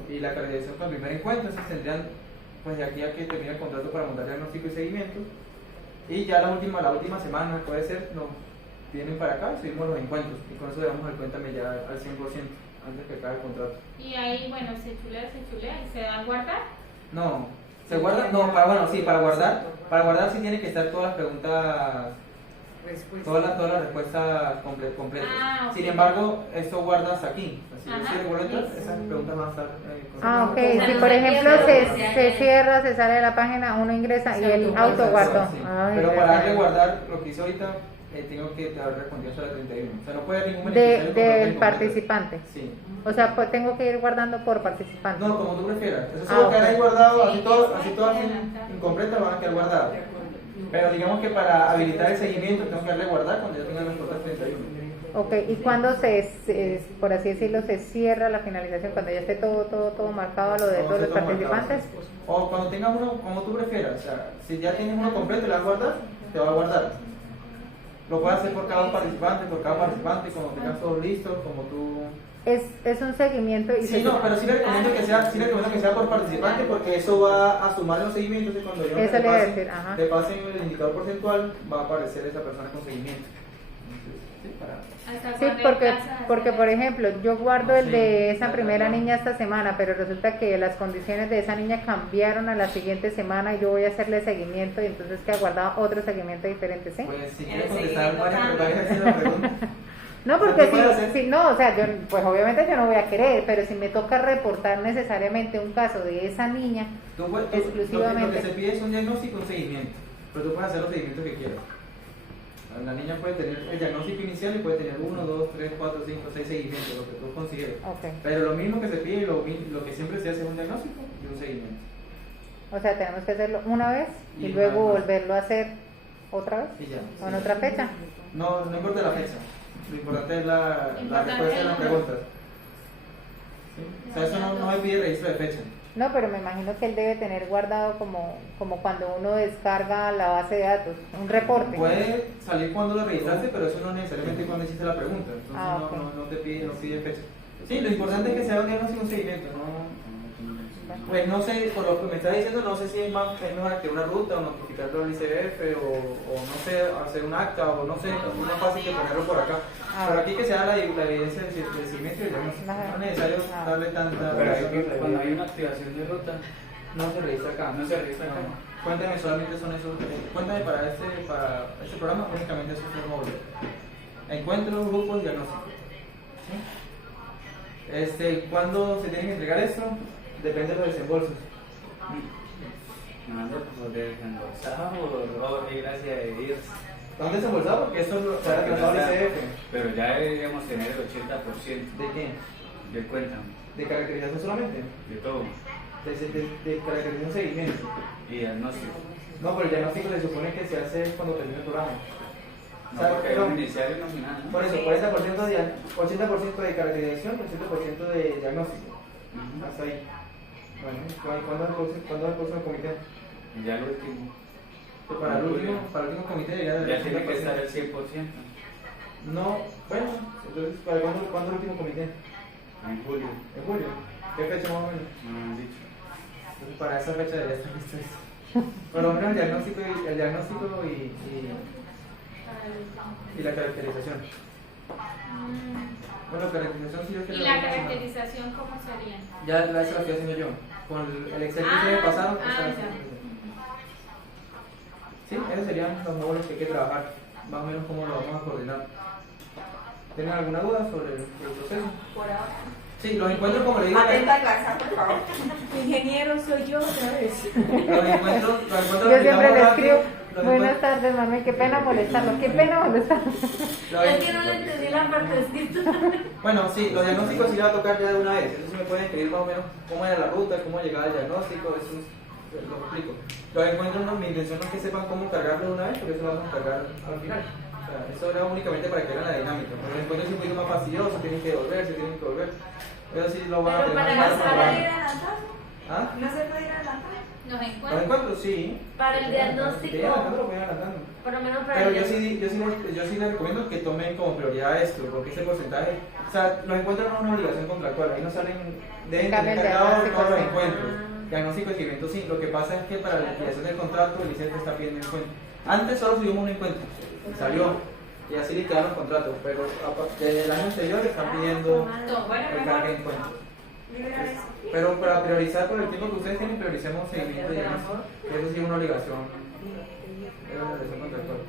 y la caracterización con el primer encuentro. Entonces tendrían, pues de aquí a que termine el contrato para montar diagnóstico y seguimiento. Y ya la última semana puede ser, nos vienen para acá, subimos los encuentros y con eso le damos el cuéntame ya al 100% antes que acabe el contrato. Y ahí, bueno, se chulea y se da a guardar. No, se guarda, no, para guardar sí tiene que estar todas las preguntas, todas las respuestas completas. Ah, ok. Sin embargo, esto guarda hasta aquí. Si yo Ajá, quiero guardar, listo. esas preguntas van a estar. Ah, ok. sea, Si no por se ejemplo pierde, se cierra, se sale de la página, uno ingresa y el auto guardó. Sí. Ay, Pero para darle gracias. guardar lo que hice ahorita, tengo que haber respondido hasta el 31. O sea, no puede haber ningún Del beneficiario con participante. Sí. O sea, pues tengo que ir guardando por participante. No, como tú prefieras. Eso Ah, solo quedará ahí ok. guardado, así Sí, todo, sí, así todas sí, incompletas van a quedar guardadas. Pero digamos que para habilitar el seguimiento tengo que darle guardar cuando ya tenga los total 31. Ok, ¿y cuando por así decirlo, se cierra la finalización? Cuando ya esté todo marcado, lo de Cuando todos esté los todo marcado. participantes. O cuando tengas uno, como tú prefieras. O sea, si ya tienes uno completo y lo vas a guardar, te va a guardar. Lo puedes hacer por cada participante, cuando tengas todos listos, como tú es un seguimiento y Sí, no, pero sí le recomiendo que sea por participante porque eso va a sumar los seguimientos y cuando yo Eso le iba a decir, ajá. te pasen el indicador porcentual va a aparecer esa persona con seguimiento. Sí, porque por ejemplo, yo guardo el de esa primera niña esta semana, pero resulta que las condiciones de esa niña cambiaron a la siguiente semana y yo voy a hacerle seguimiento y entonces que ha guardado otro seguimiento diferente, ¿sí? Pues si En quieres el contestar seguimiento varias veces la pregunta. No, porque ¿Qué puede hacer? si no, o sea, yo, pues obviamente yo no voy a querer, pero si me toca reportar necesariamente un caso de esa niña, exclusivamente. Lo que se pide es un diagnóstico y un seguimiento, pero tú puedes hacer los seguimientos que quieras. La niña puede tener el diagnóstico inicial y puede tener 1, 2, 3, 4, 5, 6 seguimientos, lo que tú consideres. Okay. Pero lo mismo que se pide y lo que siempre se hace es un diagnóstico y un seguimiento. O sea, tenemos que hacerlo una vez y Y luego una vez. volverlo a hacer otra vez Y ya. o en otra fecha. No importa la fecha, lo importante es la Importante respuesta de las es- preguntas. ¿Sí? O sea, eso no me pide registro de fecha. No, pero me imagino que él debe tener guardado como cuando uno descarga la base de datos, un reporte. Puede salir cuando lo registraste, pero eso no necesariamente cuando hiciste la pregunta. Entonces Ok. no te pide fecha. Sí, lo importante es que sea un diagnóstico y un seguimiento. Pues no sé, por lo que me estás diciendo, no sé si es mejor activar una ruta o notificarlo al ICF o no sé, hacer un acta o no sé, es más fácil que ponerlo por acá. Pero aquí que sea la evidencia del seguimiento y el diagnóstico. No es necesario darle tanta... Pero cuando hay una activación de ruta, No se registra acá. no se registra acá. No. Cuéntame, solamente son esos. Cuéntame para este programa, únicamente esos tres módulos. Encuentros, grupos, diagnóstico. ¿Sí? ¿Cuándo se tiene que entregar esto? Depende de los desembolsos. Me mando por desembolsado y gracias a Dios. ¿Dónde desembolsado? Porque eso se ha tratado el ICF. Pero ya deberíamos tener el 80% ¿De qué? de cuenta, ¿De caracterización solamente? de todo, De caracterización seguimiento. y diagnóstico. No, pero el diagnóstico se supone que se hace cuando termina el programa. No, O sea, porque hay pero- un inicial y un final, ¿no? Por eso, 80% de caracterización y 80% de diagnóstico. Ujú. Hasta ahí. Bueno, ¿cuándo es el próximo comité? Y ya el último. Que para el último comité debería de Ya tiene que estar el 100%. No, bueno, entonces, ¿para cuándo el último comité? En julio, ¿En julio? ¿Qué fecha más o menos? no me han dicho. Entonces, para esa fecha debería estar listo eso. Por lo menos el diagnóstico y la caracterización. Bueno, caracterización sí yo ¿Y quiero. la caracterización cómo sería? Ya esa la estoy haciendo yo. Con el Excel que se me pasaron. ya. Sí, esos serían los módulos que hay que trabajar. Más o menos cómo lo vamos a coordinar. ¿Tienen alguna duda sobre el proceso? Por ahora. Sí, los encuentros, como le digo. Atenta a casa, por favor. Ingeniero, soy yo otra vez. Los encuentros Yo siempre le rápido, escribo, los buenas encuentros- tardes, mami, qué pena molestarlo, qué pena molestarlo. Es que no le entendí la partecita. Bueno, sí, los diagnósticos sí le va a tocar ya de una vez. Entonces me pueden escribir más o menos cómo era la ruta, cómo llegaba el diagnóstico, eso lo explico. Los encuentros, no, mi intención no es que sepan cómo cargarlo de una vez, porque eso lo vamos a cargar al final. O sea, eso era únicamente para que vean la dinámica. Pero los encuentros es un poquito más fastidioso, tienen que volver. Eso sí lo van a Pero tener para más las claro. ¿Para ir adelantando? ¿Ah? ¿No se puede ir adelantando? Los Los encuentros. encuentros sí. Para el diagnóstico. Sí, adelantando lo voy adelantando. Por lo menos para Pero el yo sí les recomiendo que tomen como prioridad esto, porque ese porcentaje, o sea, los encuentros no es una obligación contractual, ahí no salen, deben Cambia tener el cargados diagnóstico, todos los sí. encuentros. Diagnóstico y seguimiento sí, lo que pasa es que para la liquidación del contrato el ICF está pidiendo encuentro. Antes solo subimos un encuentro, salió, y así liquidaron los contratos, pero desde el año anterior están pidiendo Bueno, el carga de mejor. encuentros. Liberar eso. Pero para priorizar por el tiempo que ustedes tienen, prioricemos seguimiento y diagnóstico, que eso sí es una obligación, es una obligación contractual.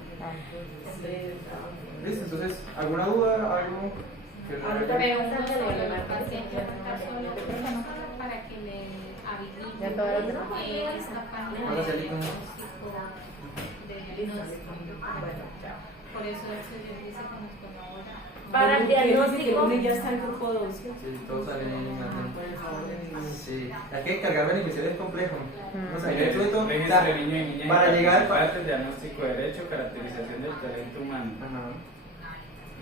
Listo, entonces, ¿alguna duda? ¿Algo que Pero uno solo, el paciente va a estar solo para que le ¿Ya todo el otro? habilite esta página Ahora de salí con- diagnóstico. Por eso el señor dice que nos colabora. Para el diagnóstico. Ya está el grupo 2. Sí, todos salen en Por el favor de Dios. Sí, hay que cargar beneficiarios es complejo. O sea, yo Registro tuve todo- o de sea, niño y niña. para llegar. Parte, diagnóstico de derecho, caracterización del talento humano. Ajá.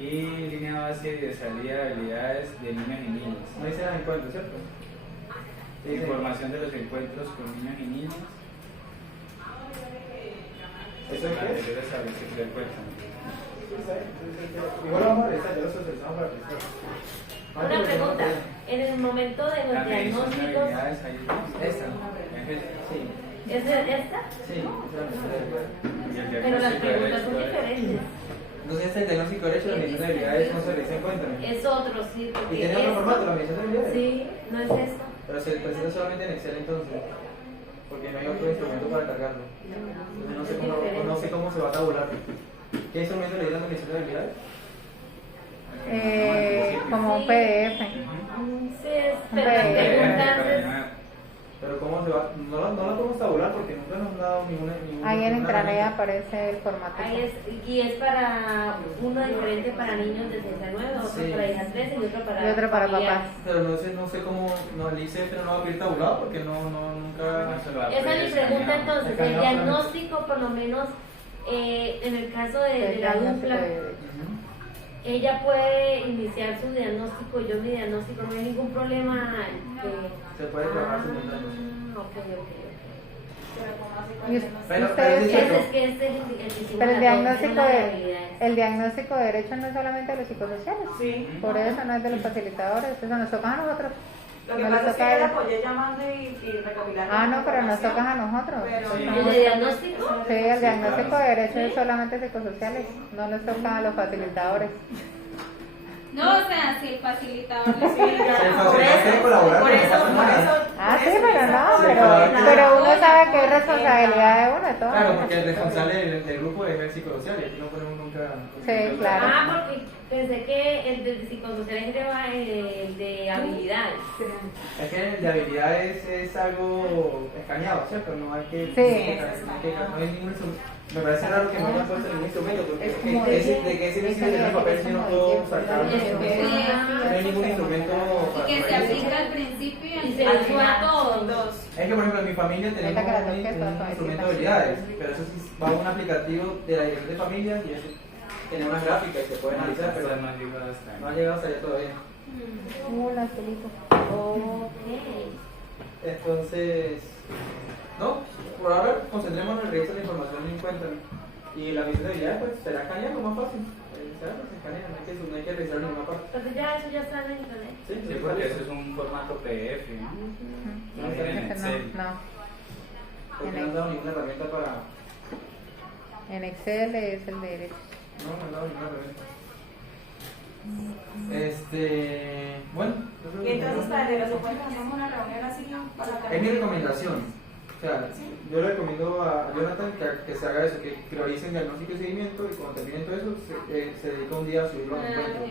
Y línea base de salida de habilidades de niños y niñas. No hice nada en cuenta, ¿cierto? Sí, Información de los encuentros con niños y niñas. ¿Eso es qué? Mayores establecidos del cuerpo. Igual vamos a revisar, ya lo socializamos para revisar. Una pregunta, en el momento de La los medición de diagnósticos, habilidades ahí. Esta. Sí. Sí, ¿es esta? sí. Y el Pero las diagnóstico de preguntas son derecho, diferentes. Entonces, este diagnóstico de derecho, la medición de habilidades no se realiza en cuenta. Es otro, sí, ¿Y porque tiene otro formato, la esto, medición de habilidades? sí, no es esto. Pero se presenta solamente en Excel entonces, porque no hay otro instrumento para cargarlo. Entonces no sé cómo se va a tabular. ¿Qué instrumento le dieron la medición de habilidades? Como un Sí. PDF. Sí, pero las Ok. preguntas es... Pero ¿cómo se va? No la podemos tabular porque nunca nos han dado ninguna Ahí en ninguna intranet herramienta. aparece el formato. Ahí es, y es para uno diferente para niños de ciencia 9, otro Sí. para hijas 13 y otro para Y otro para familiares. papás. Pero no sé cómo, no, el ICF no lo va a pedir tabulado porque nunca... Esa es mi pregunta entonces, el diagnóstico por lo menos en el caso de El la diagnóstico dupla, de- ella puede iniciar su diagnóstico, yo mi diagnóstico, no hay ningún problema Se puede trabajar simultáneamente. ok. Y Pero ustedes es Ese cierto. es que este es el que hicimos Pero el la diagnóstico producción de de, habilidades. el diagnóstico de derecho no es solamente de los psicosociales. Sí. Por eso no es de los facilitadores, eso nos toca a nosotros. Lo que No pasa les es que toca a yo la ellos. apoyé llamando y recopilando. Ah, no, pero nos información, toca a nosotros. pero Sí. no- ¿El de diagnóstico? Sí, el diagnóstico claro. de derecho es solamente psicosociales, no les toca a los facilitadores. No, o sea, si el facilitador le Sí, pide- ya, Sí, por quiere eso, colaborar, por pero no eso, pasa por nada. eso. Ah, por sí, eso pero yo- no, Sí, pero, claro. pero uno sabe que es responsabilidad de uno de todo. Claro, porque el responsable del grupo es el psicosocial y aquí no ponemos nunca... Sí, claro. Ah, porque pensé que el de psicosociales lleva el de habilidades. Es que el de habilidades es algo escaneado, ¿cierto? No hay que... Sí. No hay ningún instrumento. Me parece raro que no haya puesto ningún instrumento porque Es como de que ese es de los papeles yo no puedo sacar. Es que- No hay ningún instrumento para que se poder aplica hacer. al principio y Y se al les final. a todos. Dos. Es que, por ejemplo, en mi familia tenemos Ahorita que la un toques, vas a decir instrumento de más. habilidades, pero eso sí va a un aplicativo de la dirección de familia y eso tiene unas gráficas que se pueden analizar, pero no ha llegado hasta no ha llegado hasta allá todavía. Hola, Felipe. Ok. Entonces, no, por ahora concentrémonos en el registro de información y encuentran. Y la misión de habilidades, pues será escaneando más fácil. Se escanea, no hay que revisar en ninguna parte. Entonces ya eso ya está en internet. Sí, Sí, porque eso es un formato PDF, ¿no? No viene en Excel. No, Porque no han dado ninguna herramienta para. en Excel es el de derecho. No, no han dado ninguna herramienta. Bueno, eso Y entonces para el de los encuentros hacemos una reunión así para es mi recomendación. O sea, yo le recomiendo a Jonathan que se haga eso, que prioricen diagnóstico y seguimiento y cuando terminen todo eso se dedica un día a subirlo a los encuentros.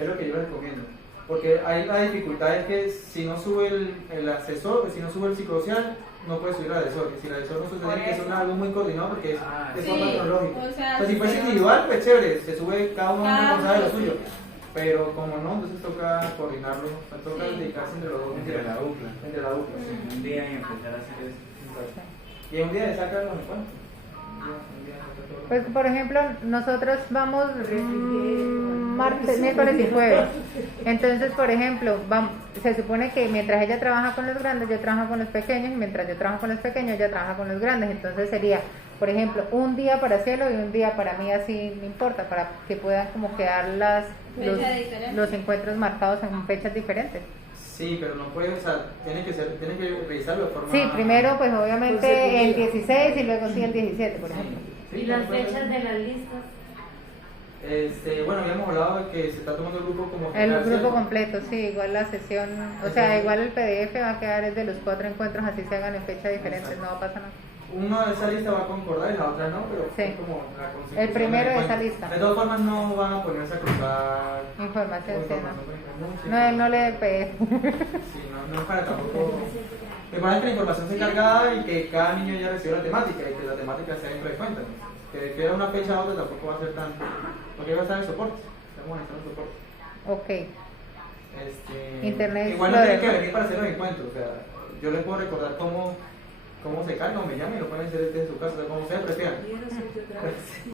Es lo que yo les recomiendo. Porque ahí la dificultad es que si no sube el asesor, pues si no sube el psicosocial, no puede subir el asesor. Que si el asesor no sube, tiene que ser algo muy coordinado porque es de forma Sí, cronológica. o sea, Si fuese sí. individual, pues chévere, se sube cada uno Cada responsable de lo uno, suyo. sí. Pero como no, entonces toca coordinarlo, toca Sí. dedicarse entre los dos, Entre la dupla. Entre la dupla. sí. Un día y empezar a hacer eso. Y un día le sacan los encuentros. Un día saca todo. Pues, por ejemplo, nosotros vamos martes, miércoles y jueves. Entonces, por ejemplo, se supone que mientras ella trabaja con los grandes, yo trabajo con los pequeños, y mientras yo trabajo con los pequeños, ella trabaja con los grandes. Entonces sería, por ejemplo, un día para Cielo y un día para mí, así no importa, para que puedan como quedar Fecha diferente. los encuentros marcados en fechas diferentes. Sí, pero no puede, o sea, tiene que revisarlo de forma. Sí, primero pues obviamente el 16 y luego sí el 17, por ejemplo. Sí, Y las no puede fechas ser. de las listas. Bueno, habíamos hablado de que se está tomando el grupo como El general, grupo ¿cierto? completo, sí, igual la sesión, o sea, igual el PDF va a quedar de los 4 encuentros, así se hagan en fechas diferentes, no pasa nada. Uno de esa lista va a concordar y la otra no, pero Sí. es como la consecución El primero del de esa encuentro. lista. De todas formas, no van a ponerse a cruzar Información, sí, información por internet, sí. no, él no lee el PDF. Sí, no es para tampoco. Me parece que la información sea cargada y que cada niño ya reciba la temática y que la temática sea dentro de cuenta. Que de una fecha a otra tampoco va a ser tan. Porque va a estar en soporte. Estamos en soporte. Ok, Internet Igual no tienen que Explorer. venir para hacer los encuentros. O sea, yo les puedo recordar cómo se carga o me llaman y lo pueden hacer desde su casa, como ustedes prefieran.